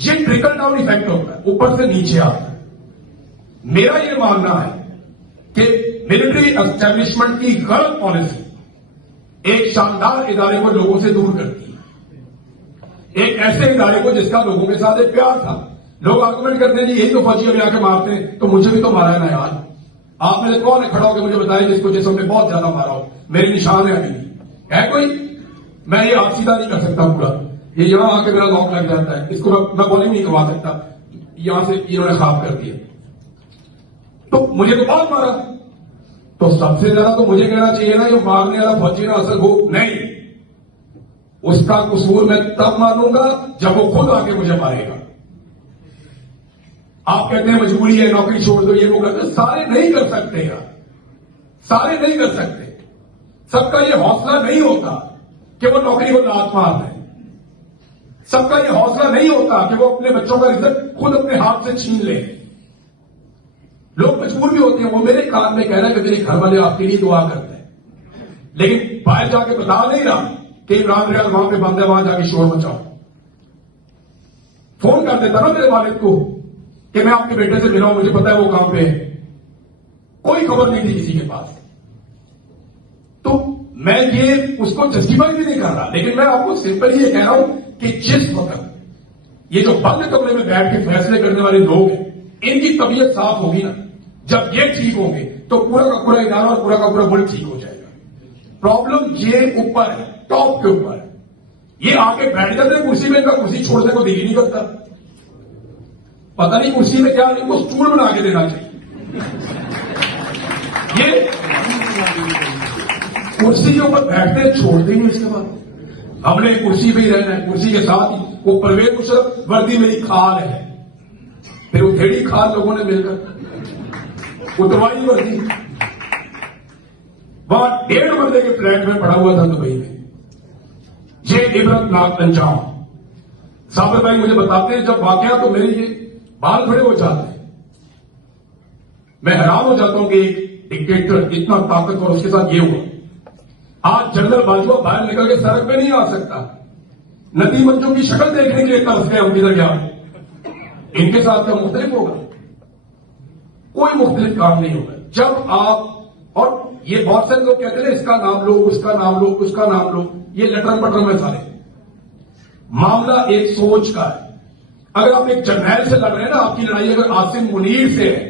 ये ट्रिकल डाउन इफेक्ट होता है, ऊपर से नीचे आता है। मेरा यह मानना है कि मिलिट्री एस्टेब्लिशमेंट की गलत पॉलिसी एक शानदार इदारे को लोगों से दूर करती है। एक ऐसे इदारे को जिसका लोगों के साथ एक प्यार था। लोग आर्गुमेंट करते हैं जी यही तो फौजी अभी आके मारते हैं, तो मुझे भी तो मारा है ना यार। आप में से कौन है खड़ा होकर मुझे बताइए जिसको जिसम में बहुत ज्यादा मारा हो? मेरे निशान है अभी है कोई? मैं ये आप सीधा नहीं कर सकता पूरा, ये यहां आके मेरा लॉक लग जाता है, इसको मैं बॉलिंग नहीं करवा सकता। यहां से इन्होंने खराब कर दिया, तो मुझे तो बहुत मारा। तो सबसे ज्यादा तो मुझे कहना चाहिए ना, जो मारने वाला फौजी ना असल हो नहीं, उसका कसूर मैं तब मानूंगा जब वो खुद आके मुझे मारेगा। आप कहते हैं मजबूरी है, नौकरी छोड़ दो, ये वो करते, सारे नहीं कर सकते यार, सारे नहीं कर सकते। सबका ये हौसला नहीं होता कि वो नौकरी को लात मार दे। सबका ये हौसला नहीं होता कि वो अपने बच्चों का रिजल्ट खुद अपने हाथ से छीन ले। लोग मजबूर भी होते हैं। वो मेरे कान में कह रहा है कि मेरे घर वाले आपके लिए दुआ करते हैं, लेकिन बाहर जाके बता नहीं रहा कि इमरान रियाज वहां पे बंद है, वहां जाके शोर मचाओ। फोन कर देता ना मेरे वालिद को कि मैं आपके बेटे से मिला हूं, मुझे पता है वो काम पे है। कोई खबर नहीं थी किसी के पास। तो मैं ये उसको जस्टिफाई भी नहीं कर रहा, लेकिन मैं आपको सिंपल ये कह रहा हूं कि जिस वक्त ये जो बंद कमरे में बैठ के फैसले करने वाले लोग हैं, इनकी तबीयत साफ होगी ना, जब ये ठीक होंगे तो पूरा का पूरा इदारा और पूरा का पूरा मुल्क ठीक हो जाएगा। प्रॉब्लम ये ऊपर है, टॉप के ऊपर है। ये आके बैठ जाते हैं कुर्सी में, इनका कुर्सी छोड़ने को दिल ही नहीं करता। पता नहीं कुर्सी में क्या, इनको स्टूल बना के देना चाहिए। ये कुर्सी के ऊपर बैठते हैं, छोड़ते ही नहीं। इसके बाद हमने कुर्सी पे ही रहना है, कुर्सी के साथ ही वो परवेज मुशर्रफ वर्दी मेरी खाल है, फिर वो धेड़ी खाल लोगों ने मिलकर उतरवाई वर्दी। वहां 1.5 बंदे के फ्लैट में पड़ा हुआ था दुबई में। ये इबरतनाक अंजाम। साबिर भाई मुझे बताते हैं जब वाकया, तो मेरे ये बाल खड़े हो जाते हैं। मैं हैरान हो जाता हूं कि एक डिक्टेटर इतना ताकतवर, उसके साथ ये हुआ। आज जनरल बाजवा बाहर निकल के सड़क पे नहीं आ सकता। नदी मंचों की शक्ल देखने के लिए तरस गए हम किधर गया। इनके साथ क्या मुख्तलिफ होगा? कोई मुख्तलिफ काम नहीं होगा। जब आप, और ये बहुत सारे लोग कहते हैं इसका नाम लो, उसका नाम लो, उसका नाम लो, ये लटरम पटरम में सारे। मामला एक सोच का है। अगर आप एक जर्नैल से लड़ रहे हैं ना, आपकी लड़ाई अगर आसिम मुनीर से है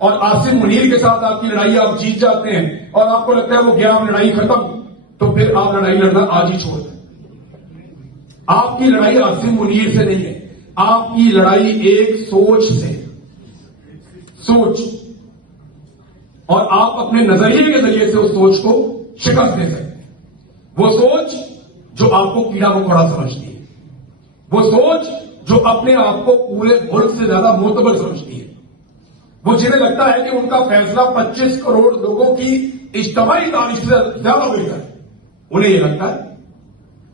और आसिम मुनीर के साथ आपकी लड़ाई आप जीत जाते हैं और आपको लगता है वो गया लड़ाई खत्म, तो फिर आप लड़ाई लड़ना आज ही छोड़ दें। आपकी लड़ाई आसिम मुनीर से नहीं है, आपकी लड़ाई एक सोच से। सोच, और आप अपने नजरिए के जरिए से उस सोच को शिकस्त दे सकते हैं। वो सोच जो आपको कीड़ा मकोड़ा समझती है, वो सोच जो अपने आप को पूरे मुल्क से ज्यादा मोतबर समझती है, वो जिन्हें लगता है कि उनका फैसला 25 करोड़ लोगों की इज्तिमाई दानिश से ज्यादा बेहतर है, उन्हें यह लगता है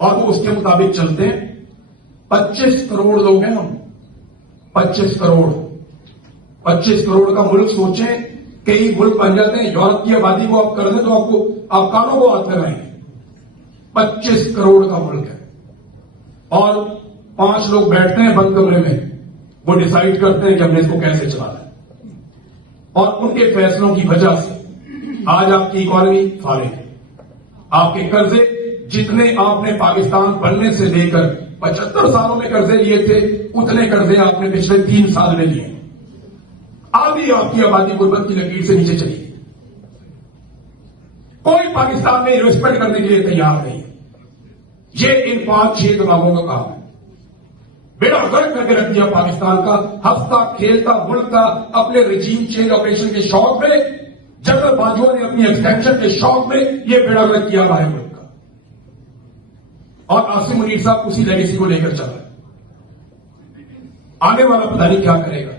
और वो उसके मुताबिक चलते हैं। 25 करोड़ लोग हैं हम, 25 करोड़ का मुल्क सोचें, कई मुल्क बन जाते हैं। यूरोप की आबादी को आप कर दें तो आप कानों को हाथ लगाएंगे। 25 करोड़ का मुल्क है और 5 लोग बैठते हैं बंद कमरे में, वो डिसाइड करते हैं कि हमने इसको कैसे चलाना है, और उनके फैसलों की वजह से आज आपकी इकॉनमी फाले है। आपके कर्जे जितने आपने पाकिस्तान बनने से लेकर 75 सालों में कर्जे लिए थे, उतने कर्जे आपने पिछले 3 साल में लिए। आधी आपकी आबादी गुर्बत की लकीर से नीचे चली गई। कोई पाकिस्तान में इन्वेस्टमेंट करने के लिए तैयार नहीं है। ये इन 5-6 दिमागों का काम है। बेड़ा गर्क करके रख दिया पाकिस्तान का, हंसता खेलता मुल्क था अपने रिजीम चेंज ऑपरेशन के शौक में। जनरल बाजवा ने अपनी एक्सटेंशन के शौक में यह बेड़ा गर्क किया हमारे मुल्क का, और आसिम मुनीर साहब उसी लेगेसी को लेकर चल रहे। आने वाला पता नहीं क्या करेगा।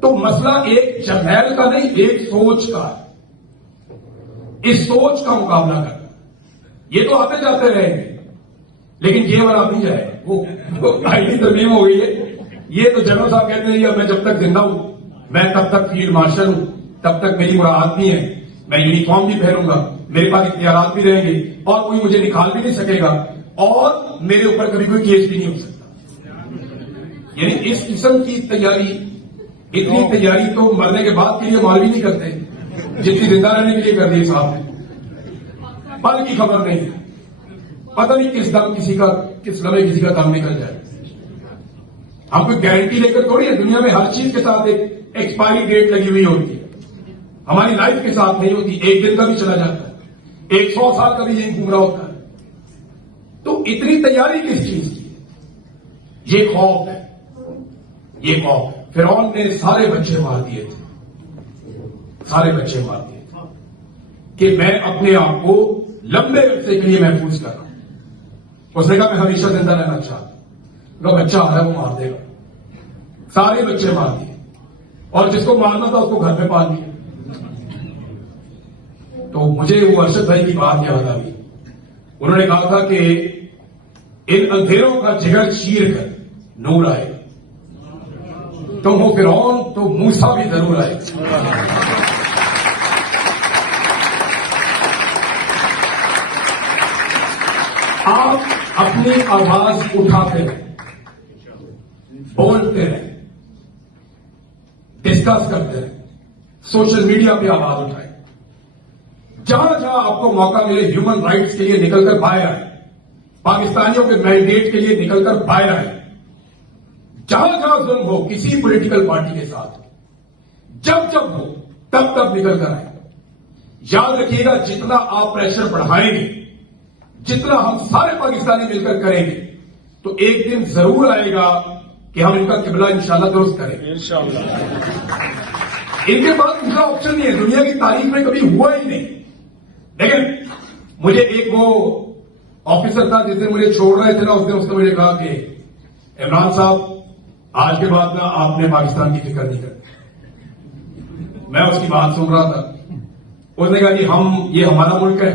तो मसला एक जर्नैल का नहीं, एक सोच का है। इस सोच का मुकाबला करना, ये तो आते जाते रहेंगे, लेकिन ये वाला नहीं जाएगा। वो आईटी तरमीम हो गई है। ये तो जनरल साहब कहते हैं मैं जब तक जिंदा हूं, मैं तब तक फील्ड मार्शल हूं, तब तक मेरी मुराद भी है, मैं यूनिफॉर्म भी पहनूंगा, मेरे पास इख्तियारात भी रहेंगे और कोई मुझे निकाल भी नहीं सकेगा, और मेरे ऊपर कभी कोई केस भी नहीं हो सकता। यानी इस किस्म की तैयारी, इतनी तैयारी तो मरने के बाद के लिए मौलवी नहीं करते जितनी जिंदा रहने के लिए कर दी साहब ने। पल की खबर नहीं, पता नहीं किस दम किस लम्हे किसी का दम निकल जाए। हम कोई गारंटी लेकर थोड़ी है। दुनिया में हर चीज के साथ एक एक्सपायरी डेट लगी हुई होती है। हमारी लाइफ के साथ नहीं होती। एक दिन का भी चला जाता है, 100 साल का भी यही घूम रहा होता है। तो इतनी तैयारी किस चीज की? ये खौफ है, ये खौफ है। फिरौन ने सारे बच्चे मार दिए थे, सारे बच्चे मार दिए थे कि मैं अपने आप को लंबे अरसे के लिए महफूज कर रहा हूं। उसने कहा मैं हमेशा जिंदा रहना चाहता हूं। बच्चा आ रहा है वो मार देगा। सारे बच्चे मार दिए, और जिसको मारना था उसको घर में पाल दिया। तो मुझे वो अरशद भाई की बात याद आ गई। उन्होंने कहा था कि इन अंधेरों का जिगर चीर कर नूर आएगा। तुम हो फिरौन तो मूसा भी जरूर आएगा। आप अपनी आवाज उठाते रहे, बोलते रहे, डिस्कस करते रहे, सोशल मीडिया पे आवाज उठाए। जहां जहां आपको मौका मिले ह्यूमन राइट्स के लिए निकलकर बाहर आए, पाकिस्तानियों के मैंडेट के लिए निकलकर बाहर आए। जहां जहां जुल्म हो किसी पॉलिटिकल पार्टी के साथ, जब जब हो तब तब निकलकर आए। याद रखिएगा, जितना आप प्रेशर बढ़ाएंगे, जितना हम सारे पाकिस्तानी मिलकर करेंगे, तो एक दिन जरूर आएगा कि हम इनका किबला इंशाल्लाह दुरुस्त करेंगे। इंशाल्लाह। इनके पास दूसरा ऑप्शन नहीं है, दुनिया की तारीख में कभी हुआ ही नहीं। लेकिन मुझे एक वो ऑफिसर था जिसने मुझे छोड़ रहे थे ना, उसने मुझे कहा कि इमरान साहब आज के बाद ना आपने पाकिस्तान की फिक्र नहीं करनी। मैं उसकी बात सुन रहा था। उसने कहा कि ये हमारा मुल्क है,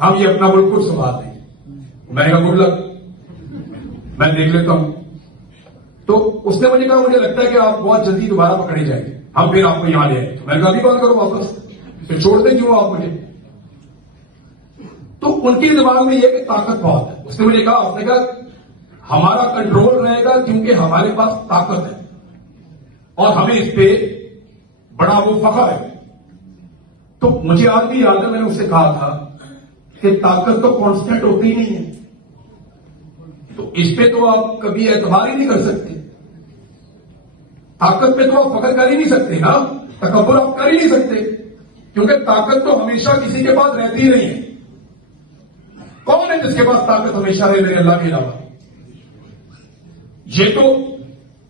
हम ये अपना मुल्क खुद संभाल देंगे। मैंने कहा गुड लक, मैं देख लेता हूं। तो उसने मुझे कहा मुझे लगता है कि आप बहुत जल्दी दोबारा पकड़े जाएंगे, हम फिर आपको यहां ले आए। तो मैंने कहा अभी बात करो वापस, फिर छोड़ दें क्यों आप मुझे। तो उनके दिमाग में यह कि ताकत बहुत है। उसने मुझे कहा, उसने कहा हमारा कंट्रोल रहेगा क्योंकि हमारे पास ताकत है और हमें इस पे बड़ा वो फख्र है। तो मुझे आज भी याद है, मैंने उससे कहा था कि ताकत तो कांस्टेंट होती ही नहीं है, तो इस पे तो आप कभी एतबार ही नहीं कर सकते। ताकत पे तो आप फख्र कर ही नहीं सकते ना, तकब्बुर आप कर ही नहीं सकते, क्योंकि ताकत तो हमेशा किसी के पास रहती ही नहीं है। कौन है जिसके पास ताकत हमेशा रहे मेरे अल्लाह के अलावा? ये तो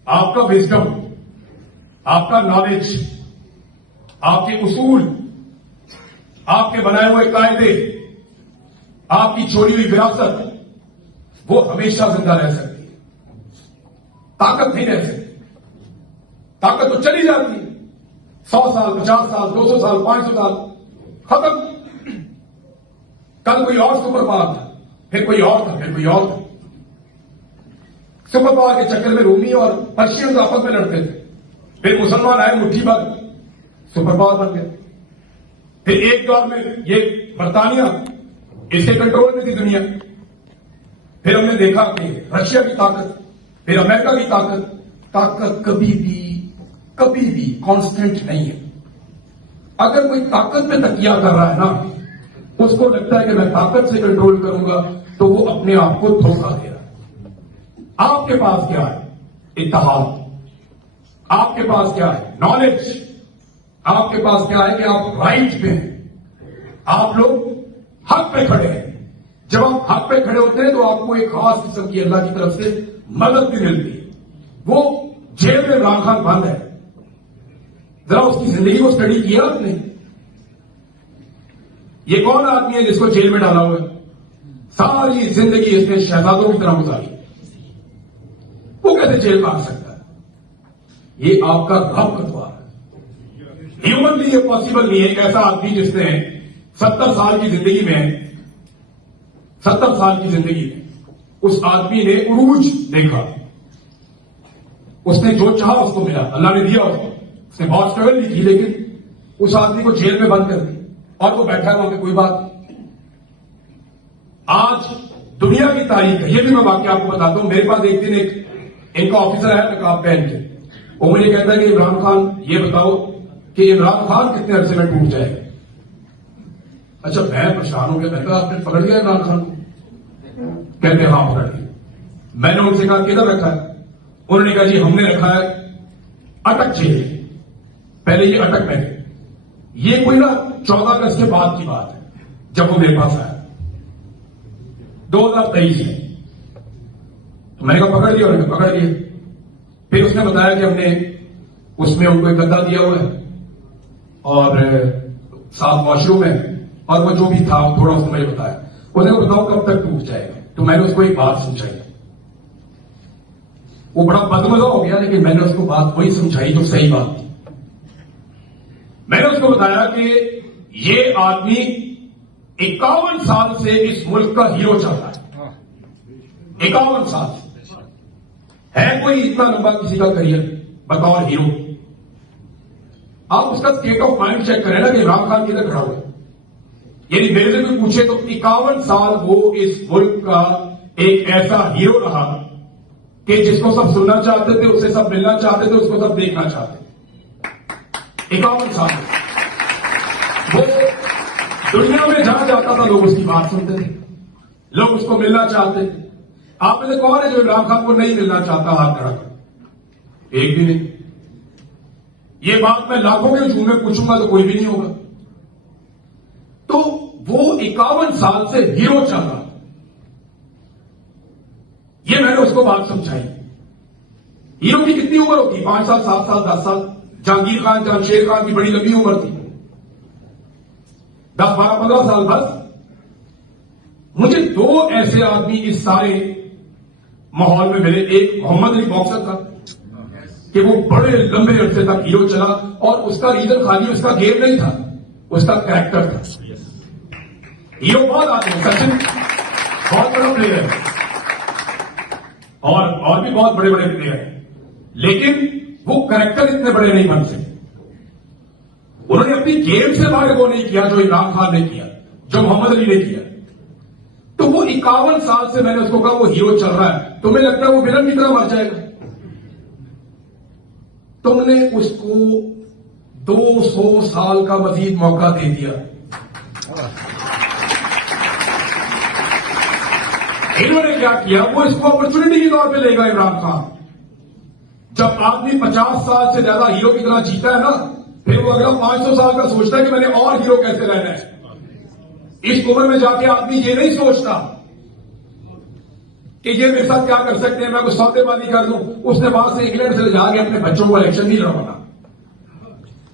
आपका विजडम, आपका नॉलेज, आपके उसूल, आपके बनाए हुए कायदे, आपकी छोड़ी हुई विरासत, वो हमेशा जिंदा रह सकती है। ताकत नहीं रह सकती। ताकत तो चली जाती है। 100 साल, 50 साल, 200 साल, 500 साल, खत्म। कल कोई और सुपर पावर था, फिर कोई और था, फिर कोई और था। सुपर पावर के चक्कर में रूमी और पर्शियन आपस में लड़ते थे। फिर मुसलमान आए, मुट्ठी भर सुपर पावर बन गए। फिर एक दौर में ये बर्तानिया, इसके कंट्रोल में थी दुनिया। फिर हमने देखा कि रशिया की ताकत, फिर अमेरिका की ताकत। ताकत कभी भी कांस्टेंट नहीं है। अगर कोई ताकत में तकिया कर रहा है ना, उसको लगता है कि मैं ताकत से कंट्रोल करूंगा, तो वो अपने आप को धोखा दे रहा है। आपके पास क्या है? इत्तेहाद। आपके पास क्या है? नॉलेज। आपके पास क्या है कि आप राइट पे हैं। आप लोग हक पे खड़े हैं। जब आप हक पे खड़े होते हैं तो आपको एक खास किस्म की अल्लाह की तरफ से मदद भी मिलती है। वो जेल में इमरान खान बंद है, जरा उसकी जिंदगी को स्टडी किया आपने? ये कौन आदमी है जिसको जेल में डाला हुआ है? सारी जिंदगी इसने शहजादों की तरह गुजारी, वो कैसे जेल में आ सकता है? ये आपका रब का द्वार है। ह्यूमनली ये पॉसिबल नहीं है। एक ऐसा आदमी जिसने 70 साल की जिंदगी में, 70 साल की जिंदगी में उस आदमी ने उरूज देखा। उसने जो चाहा उसको मिला, अल्लाह ने दिया उसको। उसने बहुत स्ट्रगल भी की, लेकिन उस आदमी को जेल में बंद कर दिया और वो बैठा है वहां पे, कोई बात नहीं। आज दुनिया की तारीख है। ये भी मैं वाकया आपको बताता हूं। मेरे पास एक दिन इनका ऑफिसर है नकाब पहन के, वो मुझे कहता है कि इमरान खान ये बताओ कि इमरान खान कितने अरसे में टूट जाएगा। अच्छा, मैं परेशान हो गया। मैं कहा आपने पकड़ लिया इमरान खान को? कहते हाँ पकड़ लिया। मैंने उनसे कहा किधर रखा है? उन्होंने कहा जी हमने रखा है अटक जेल। पहले ये अटक में थे। ये कोई ना 14 अगस्त के बाद की बात है, जब वो मेरे पास आया 2023 में। तो मैंने कहा पकड़ लिया? उन्होंने पकड़ लिया। फिर उसने बताया कि हमने उसमें उनको एक गद्दा दिया हुआ है और साथ वॉशरूम है, और वो जो भी था थोड़ा उसने मुझे बताया। उसने बताओ कब तक टूट जाएगा? तो मैंने उसको एक बात समझाई। वो बड़ा बदमजा हो गया, लेकिन मैंने उसको बात वही समझाई जो सही बात थी। मैंने उसको बताया कि ये आदमी 51 साल से इस मुल्क का हीरो चल रहा है। 51 साल है कोई इतना लंबा किसी का करियर बतौर हीरो? आप उसका स्टेट ऑफ माइंड चेक करें ना कि इमरान खान किधर खड़ा हुआ है। यदि मेरे से कोई पूछे तो 51 साल वो इस मुल्क का एक ऐसा हीरो रहा कि जिसको सब सुनना चाहते थे, उससे सब मिलना चाहते थे, उसको सब देखना चाहते थे। 51 साल वो दुनिया में जहां जाता था लोग उसकी बात सुनते थे, लोग उसको मिलना चाहते थे। आप में से कौन है जो इमरान खान को नहीं मिलना चाहता? हाथ खड़ा कर। एक भी नहीं। ये बात मैं लाखों के झूम में पूछूंगा तो कोई भी नहीं होगा। तो वो 51 साल से हीरो चल रहा, ये मैंने उसको बात समझाई। हीरो की कितनी उम्र होती? 5 साल, 7 साल, 10 साल। जहांगीर खान, जमशेद खान की बड़ी लंबी उम्र थी, 10, 12, 15 साल बस। मुझे 2 ऐसे आदमी इस सारे माहौल में मिले। एक मोहम्मद अली बॉक्सर था कि वो बड़े लंबे अरसे तक हीरो चला, और उसका रीजन खाली उसका गेम नहीं था, उसका कैरेक्टर था। हीरो बहुत आदमी, सचिन बहुत बड़ा प्लेयर है और भी बहुत बड़े बड़े प्लेयर हैं, लेकिन वो कैरेक्टर इतने बड़े नहीं बन सके। उन्होंने अपनी गेम से बाहर वो नहीं किया जो इमरान खान ने किया, जो मोहम्मद अली ने किया। तो वो 51 साल से मैंने उसको कहा वो हीरो चल रहा है, तुम्हें लगता है वो विलन की तरह मर जाएगा? तुमने उसको 200 साल का मजीद मौका दे दिया। इन्होंने क्या किया? वो इसको अपॉर्चुनिटी के तौर पे लेगा इमरान खान। जब आदमी 50 साल से ज्यादा हीरो की तरह जीता है ना, फिर वो अगला 500 साल का सोचता है कि मैंने और हीरो कैसे रहना है। इस उम्र में जाके आदमी ये नहीं सोचता कि ये मेरे साथ क्या कर सकते हैं, मैं कुछ सौदेबाजी कर दूं। उसने वहां से इंग्लैंड से जाके अपने बच्चों को इलेक्शन नहीं लड़वाना।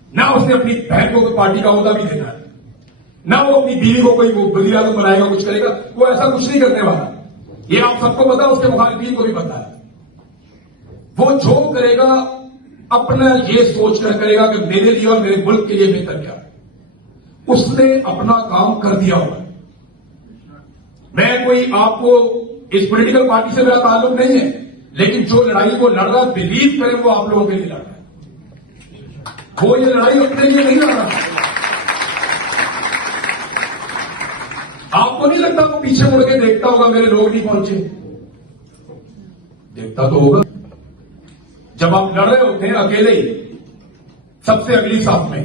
ना उसने अपनी बहन को पार्टी का ओहदा भी देना है, ना वो अपनी बीवी को कोई वजीर आजम बनाएगा, कुछ करेगा। वो ऐसा कुछ नहीं करने वाला। ये आप सबको पता है, उसके मुखालिफिन को भी पता है। वो जो करेगा अपना ये सोचकर करेगा कि मेरे लिए और मेरे मुल्क के लिए बेहतर क्या है। उसने अपना काम कर दिया होगा। मैं कोई आपको इस पॉलिटिकल पार्टी से मेरा ताल्लुक नहीं है, लेकिन जो लड़ाई को लड़ रहा बिलीव करें वो आप लोगों के लिए लड़ रहा है। वो ये लड़ाई अपने लिए नहीं लड़ रहा। आपको नहीं लगता वो पीछे मुड़ के देखता होगा मेरे लोग नहीं पहुंचे? देखता तो होगा। जब आप लड़ रहे होते हैं अकेले ही, सबसे अगली साथ में,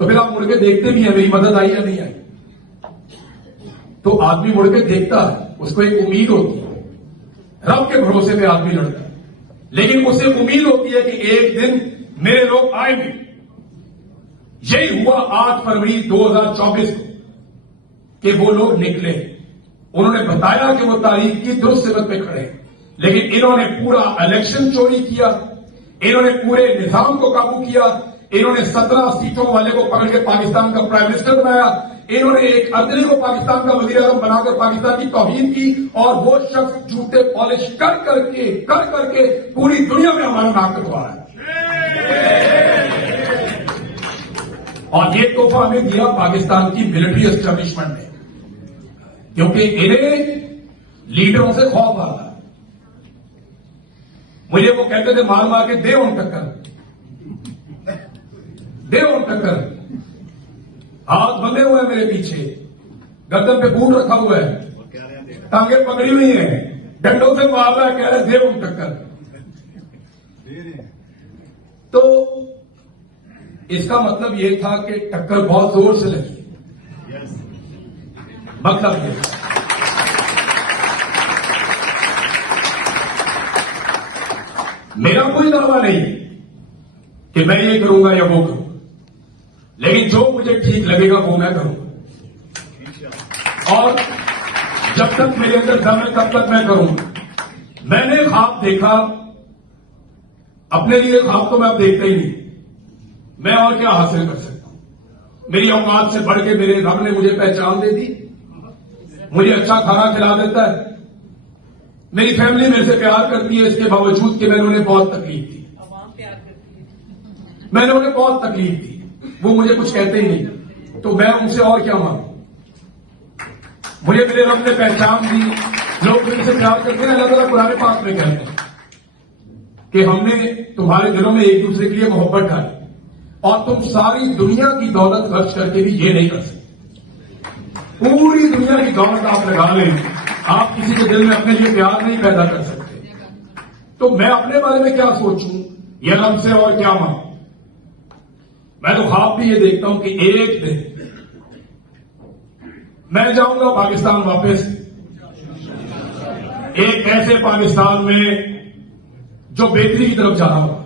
तो फिर आप मुड़ के देखते भी हैं मेरी मदद आई या नहीं आई। तो आदमी मुड़ के देखता है, उसको एक उम्मीद होती है। रब के भरोसे पे आदमी लड़ता है, लेकिन उसे उम्मीद होती है कि एक दिन मेरे लोग आएंगे। यही हुआ 8 फरवरी 2024 को कि वो लोग निकले। उन्होंने बताया कि वो तारीख की दुरुस्त सिमत पे खड़े, लेकिन इन्होंने पूरा इलेक्शन चोरी किया, इन्होंने पूरे निजाम को काबू किया, इन्होंने 17 सीटों वाले को पकड़ के पाकिस्तान का प्राइम मिनिस्टर बनाया, इन्होंने एक अर्दली को पाकिस्तान का वजीर आजम बनाकर पाकिस्तान की तौहीन की, और वो शख्स झूठे पॉलिश कर करके पूरी दुनिया में हमारा नाम कटवा रहा है। और ये तोहफा हमें दिया पाकिस्तान की मिलिट्री एस्टेब्लिशमेंट ने, क्योंकि इन्हें लीडरों से खौफ आता है। मुझे वो कहते थे मार मार के दे उन टक्कर, दे उन टक्कर। हाथ बंधे हुए हैं मेरे पीछे, गर्दन पे बूट रखा हुआ है, टांगे पकड़ी हुई है, डंडों से मार रहा है, कह रहे दे उन टक्कर। तो इसका मतलब यह था कि टक्कर बहुत जोर से लगी। मतलब ये मेरा कोई दावा नहीं कि मैं ये करूंगा या वो करूंगा, लेकिन जो मुझे ठीक लगेगा वो मैं करूंगा। और जब तक मेरे अंदर दम है तब तक मैं करूंगा। मैंने ख्वाब देखा, अपने लिए ख्वाब तो मैं अब देखता ही नहीं। मैं और क्या हासिल कर सकता हूं? मेरी औकात से बढ़ के मेरे रब ने मुझे पहचान दे दी, मुझे अच्छा खाना खिला देता है, मेरी फैमिली मेरे से प्यार करती है, इसके बावजूद कि मैंने उन्हें बहुत तकलीफ दी। मैंने उन्हें बहुत तकलीफ दी, वो मुझे कुछ कहते ही नहीं, तो मैं उनसे और क्या मांगू? मुझे मेरे रब ने पहचान दी, लोग मेरे से प्यार करते हैं। अल्लाह ताला कुरान पाक में कहते हैं कि हमने तुम्हारे दिलों में एक दूसरे के लिए मोहब्बत डाली, और तुम सारी दुनिया की दौलत खर्च करके भी ये नहीं कर सकते। पूरी दुनिया की दौलत आप लगा लें, आप किसी के दिल में अपने लिए प्यार नहीं पैदा कर सकते। तो मैं अपने बारे में क्या सोचूं, ये रब से और क्या मांगूं? मैं तो ख्वाब भी ये देखता हूं कि एक दिन मैं जाऊंगा पाकिस्तान वापस, एक ऐसे पाकिस्तान में जो बेहतरी की तरफ जा रहा होगा,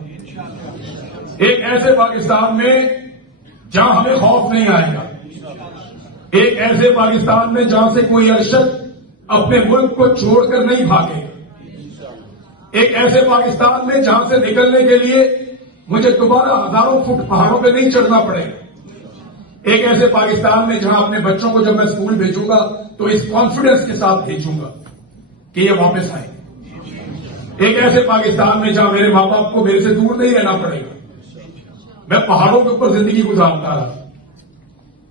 एक ऐसे पाकिस्तान में जहां हमें खौफ नहीं आएगा, एक ऐसे पाकिस्तान में जहां से कोई अरशद अपने मुल्क को छोड़कर नहीं भागेगा, एक ऐसे पाकिस्तान में जहां से निकलने के लिए मुझे दोबारा हजारों फुट पहाड़ों पे नहीं चढ़ना पड़ेगा, एक ऐसे पाकिस्तान में जहां अपने बच्चों को जब मैं स्कूल भेजूंगा तो इस कॉन्फिडेंस के साथ भेजूंगा कि ये वापस आए, एक ऐसे पाकिस्तान में जहां मेरे मां बाप को मेरे से दूर नहीं रहना पड़ेगा, मैं पहाड़ों के ऊपर जिंदगी गुजारता रहा।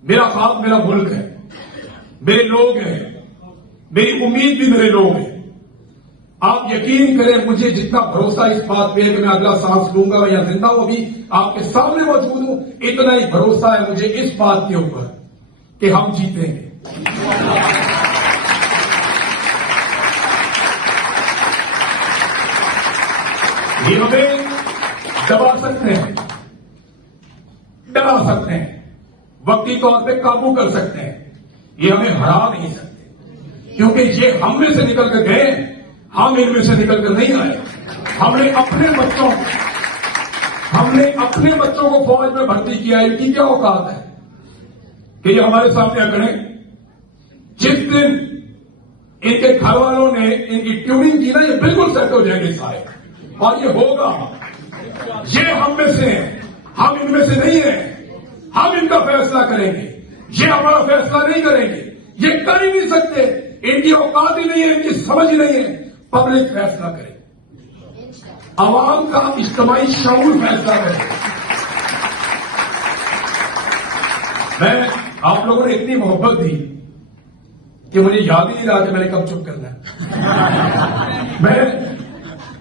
मेरा ख्वाब मेरा मुल्क है, मेरे लोग हैं, मेरी उम्मीद भी मेरे लोग हैं। आप यकीन करें, मुझे जितना भरोसा इस बात पे है कि मैं अगला सांस लूंगा या जिंदा हूं, भी आपके सामने मौजूद हूं, इतना ही भरोसा है मुझे इस बात के ऊपर कि हम जीतेंगे। ये हमें दबा सकते हैं, डरा सकते हैं, वक्ती तौर पे काबू कर सकते हैं, ये हमें हरा नहीं सकते, क्योंकि ये हम में से निकल कर गए, हम इनमें से निकल कर नहीं आए। हमने अपने बच्चों को फौज में भर्ती किया, इनकी क्या औकात है कि ये हमारे सामने अकड़े? जिस दिन इनके घर वालों ने इनकी ट्यूनिंग की ना, ये बिल्कुल सेट हो जाएंगे सारे, और ये होगा। ये हम में से हैं, हम इनमें से नहीं हैं, हम इनका फैसला करेंगे, ये हमारा फैसला नहीं करेंगे, ये कर ही नहीं सकते, इनकी औकात ही नहीं है, इनकी समझ ही नहीं है, पब्लिक फैसला करे, आवाम का इज्तिमाई शऊर फैसला करे। मैं आप लोगों ने इतनी मोहब्बत दी कि मुझे याद ही नहीं रहा कि मैंने कब चुप करना है। मैं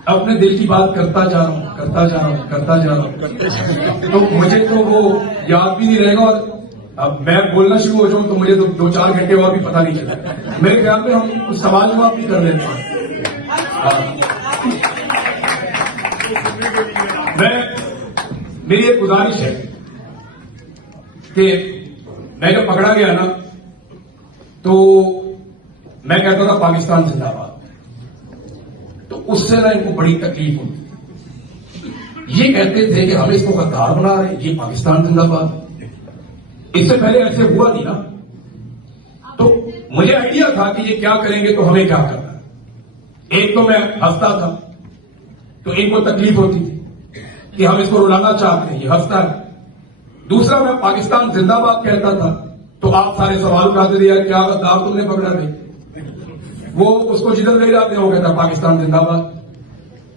अपने दिल की बात करता जा रहा हूं, तो मुझे तो वो याद भी नहीं रहेगा, और अब मैं बोलना शुरू हो जाऊं तो मुझे तो 2-4 घंटे और भी पता नहीं चला। मेरे ख्याल में हम कुछ सवाल जवाब भी कर लेते हैं। मेरी एक गुजारिश है कि मैं जब पकड़ा गया ना तो मैं कहता था पाकिस्तान जिंदाबाद, तो उससे ना इनको बड़ी तकलीफ होती। ये कहते थे कि हम इसको गद्दार बना रहे, ये पाकिस्तान जिंदाबाद। इससे पहले ऐसे हुआ नहीं ना, तो मुझे आइडिया था कि ये क्या करेंगे तो हमें क्या करना है। एक तो मैं हंसता था तो इनको तकलीफ होती थी कि हम इसको रुलाना चाहते हैं, ये हंसता है। दूसरा मैं पाकिस्तान जिंदाबाद कहता था तो आप सारे सवाल उठाते थे, क्या गद्दार तुमने पकड़ा थे, वो उसको जिधर ले जाते हो, कहता पाकिस्तान जिंदाबाद,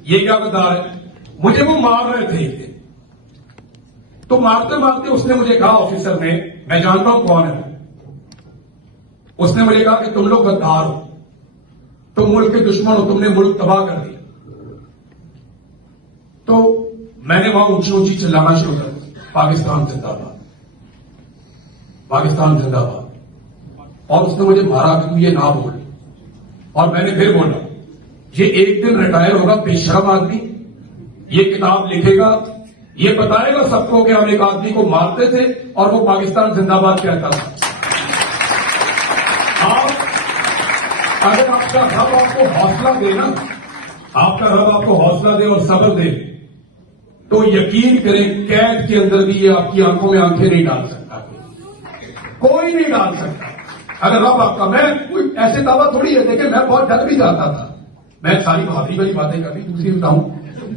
ये क्या गद्दार है। मुझे वो मार रहे थे एक दिन, तो मारते मारते उसने मुझे कहा, ऑफिसर ने, मैं जानता हूं कौन है, उसने मुझे कहा कि तुम लोग गद्दार हो, तुम मुल्क के दुश्मन हो, तुमने मुल्क तबाह कर दिया। तो मैंने वहां ऊंची ऊंची चिल्लाना शुरू कर दिया, पाकिस्तान जिंदाबाद, पाकिस्तान जिंदाबाद। और उसने मुझे मारा कि तू ये ना बोल, और मैंने फिर बोला, ये एक दिन रिटायर होगा बेशरम आदमी, ये किताब लिखेगा, ये बताएगा सबको कि हम एक आदमी को मारते थे और वो पाकिस्तान जिंदाबाद कहता था। अगर आपका रब आपको हौसला दे ना, आपका रब आपको हौसला दे और सब्र दे, तो यकीन करें कैद के अंदर भी ये आपकी आंखों में आंखें नहीं डाल सकता, कोई नहीं डाल सकता। अगर रब आपका, मैं कोई ऐसे दावा थोड़ी है, देखिए मैं बहुत डर भी जाता था, मैं सारी बहादुरी वाली बातें कभी दूसरी बताऊं,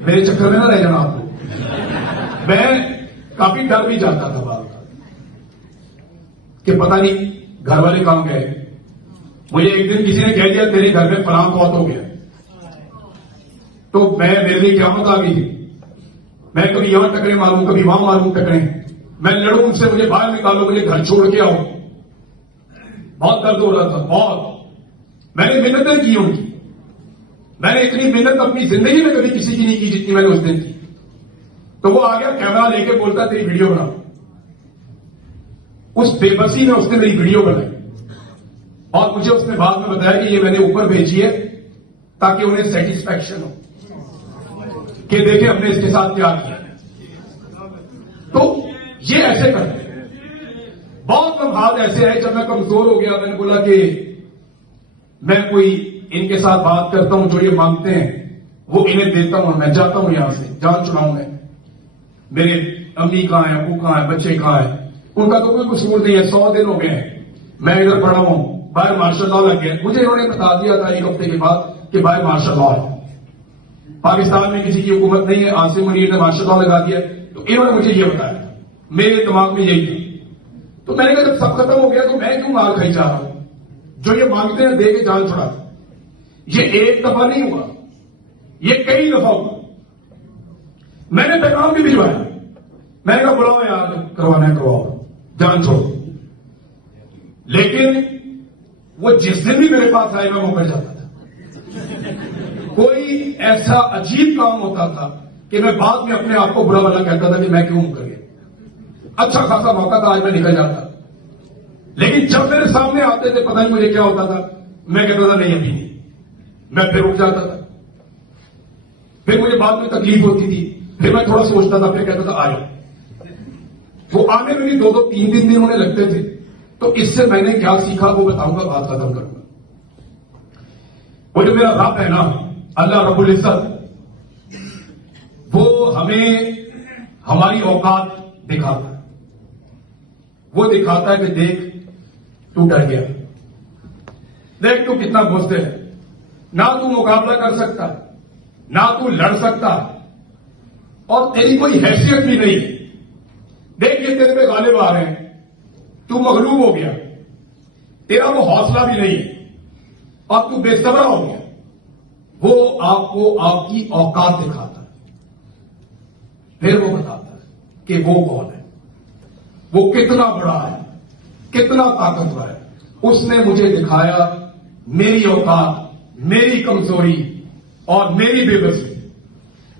मेरे चक्कर में ना रह जाना आपको, मैं काफी डर भी जाता था बात कि पता नहीं घर वाले काम गए। मुझे एक दिन किसी ने कह दिया तेरे घर में फलां बहुत हो गया, तो मेरे लिए क़यामत आ गई थी। मैं कभी यहां टकरे मारूं, कभी वहां मारूं टकरे, मैं लड़ूं उनसे, मुझे बाहर निकालो, मुझे घर छोड़ के आओ। बहुत दर्द हो रहा था, बहुत। मैंने मिन्नतें की उनकी, मैंने इतनी मिन्नत अपनी जिंदगी में कभी किसी की नहीं की जितनी मैंने उस दिन की। तो वो आ गया कैमरा लेके, बोलता तेरी वीडियो बना। उस बेबसी में उसने मेरी वीडियो बनाई और मुझे उसने बाद में बताया कि ये मैंने ऊपर भेजी है ताकि उन्हें सेटिस्फैक्शन हो कि देखे हमने इसके साथ क्या किया। तो ये ऐसे करते हैं। बहुत लम्हात ऐसे हैं जब मैं कमजोर हो गया, मैंने बोला कि मैं कोई इनके साथ बात करता हूं, जो ये मांगते हैं वो इन्हें देता हूं, मैं जाता हूं यहां से, जान छुड़ाऊं मैं। मेरे अम्मी कहां है, अबू कहां है, बच्चे कहां है, उनका तो कोई कसूर नहीं है। 100 दिन हो गए हैं मैं इधर पड़ा हूं, बाहर मार्शल लॉ लग गया। मुझे इन्होंने बता दिया था एक हफ्ते के बाद कि बाहर मार्शल लॉ है, पाकिस्तान में किसी की हुकूमत नहीं है, आसिम मुनीर ने मार्शल लॉ लगा दिया। तो इन्होंने मुझे ये बताया, मेरे दिमाग में यही था। तो मैंने कहा जब सब खत्म हो गया तो मैं क्यों मार खाई जा रहा हूं, जो ये मांगते हैं दे के जान छुड़ा। ये एक दफा नहीं हुआ, ये कई दफा हुआ। मैंने पैगाम भी भिजवाया, मैंने कहा बुलाओ यार, करवाना है करवाओ, जान छोड़ो। लेकिन वो जिस दिन भी मेरे पास आए मैं मुकर जाता था। कोई ऐसा अजीब काम होता था कि मैं बाद में अपने आप को बुरा भला कहता था कि मैं क्यों मुकर गया। अच्छा खासा मौका था, आज मैं निकल जाता। लेकिन जब मेरे सामने आते थे पता नहीं मुझे क्या होता था, मैं कहता था नहीं अभी नहीं, मैं फिर उठ जाता था। फिर मुझे बाद में तकलीफ होती थी, फिर मैं थोड़ा सोचता था, फिर कहता था आ जाओ। वो आने में भी 2-2, 3-3 दिन होने लगते थे। तो इससे मैंने क्या सीखा वो बताऊंगा, बात खत्म करूंगा। वो जो मेरा रब है ना, अल्लाह रब्बुल इज्जत, वो हमें हमारी औकात दिखाता है। वो दिखाता है कि देख तू डर गया, देख तू कितना बुज़दिल है, ना तू मुकाबला कर सकता, ना तू लड़ सकता, और तेरी कोई हैसियत भी नहीं। देखिए तेरे पे गालिब आ रहे हैं, तू मगलूब हो गया, तेरा वो हौसला भी नहीं है और तू बेसब्र हो गया। वो आपको आपकी औकात दिखाता है, फिर वो बताता है कि वो कौन है, वो कितना बड़ा है, कितना ताकतवर है। उसने मुझे दिखाया मेरी औकात, मेरी कमजोरी और मेरी बेबसी।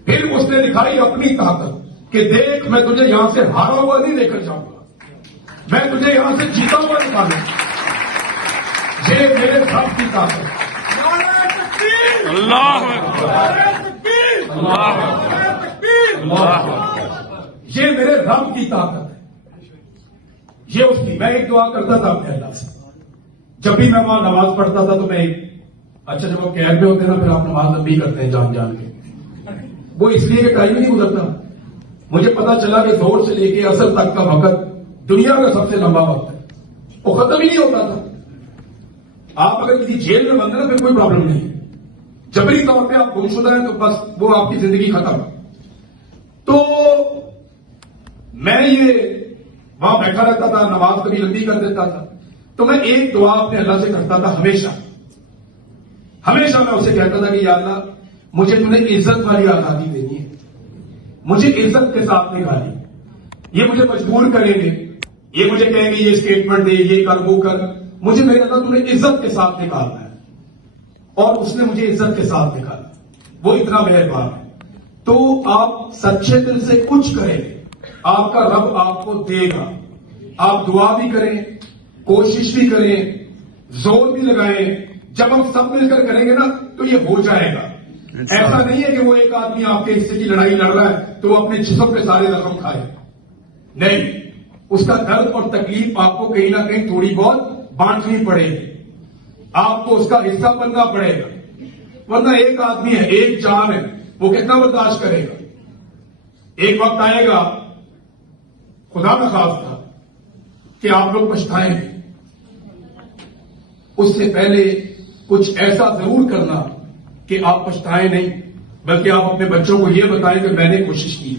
फिर उसने दिखाई अपनी ताकत कि देख, मैं तुझे यहां से हारा हुआ नहीं लेकर जाऊंगा, मैं तुझे यहां से जीता हुआ निकालूंगा। ये मेरे रब की ताकत, अल्लाह ये मेरे रब की ताकत है, ये उसकी। मैं एक दुआ करता था अपने अल्लाह से, जब भी मैं वहां नमाज पढ़ता था तो मैं अच्छा, जब आप कैब में होते ना फिर आप नमाज लंबी करते हैं जान जान के, वो इसलिए कि टाइम नहीं गुजरता। मुझे पता चला कि जोर से लेके असर तक का वक्त दुनिया का सबसे लंबा वक्त है, वो खत्म ही नहीं होता था। आप अगर किसी जेल में बंद है ना फिर कोई प्रॉब्लम नहीं है, जबरी तौर पे आप गुमशुदा हैं तो बस वो आपकी जिंदगी खत्म। तो मैं ये वहां बैठा रहता था, नमाज कभी लंबी कर देता था, तो मैं एक दुआ अपने अल्लाह से करता था हमेशा। हमेशा मैं उसे कहता था कि या अल्लाह, मुझे तूने इज्जत वाली आजादी देनी है, मुझे इज्जत के साथ निकाली। ये मुझे मजबूर करेंगे, ये मुझे कहेंगे ये स्टेटमेंट दे, ये कर, वो कर, मुझे मेरे अल्लाह तूने इज्जत के साथ निकालना है। और उसने मुझे इज्जत के साथ निकाला, वो इतना मेहरबान है। तो आप सच्चे दिल से कुछ करें, आपका रब आपको देगा। आप दुआ भी करें, कोशिश भी करें, जोर भी लगाएं। जब हम सब मिलकर करेंगे ना तो ये हो जाएगा। ऐसा नहीं है कि वो एक आदमी आपके हिस्से की लड़ाई लड़ रहा है तो वो अपने जिस्म पे सारे जख्म खाए, नहीं, उसका दर्द और तकलीफ आपको कहीं ना कहीं थोड़ी बहुत बांटनी पड़ेगी, आपको उसका हिस्सा बनना पड़ेगा। वरना एक आदमी है, एक जान है, वो कितना बर्दाश्त करेगा। एक वक्त आएगा, खुदा न खास्ता, कि आप लोग पछताएंगे। उससे पहले कुछ ऐसा जरूर करना कि आप पछताएं नहीं, बल्कि आप अपने बच्चों को यह बताएं कि मैंने कोशिश की।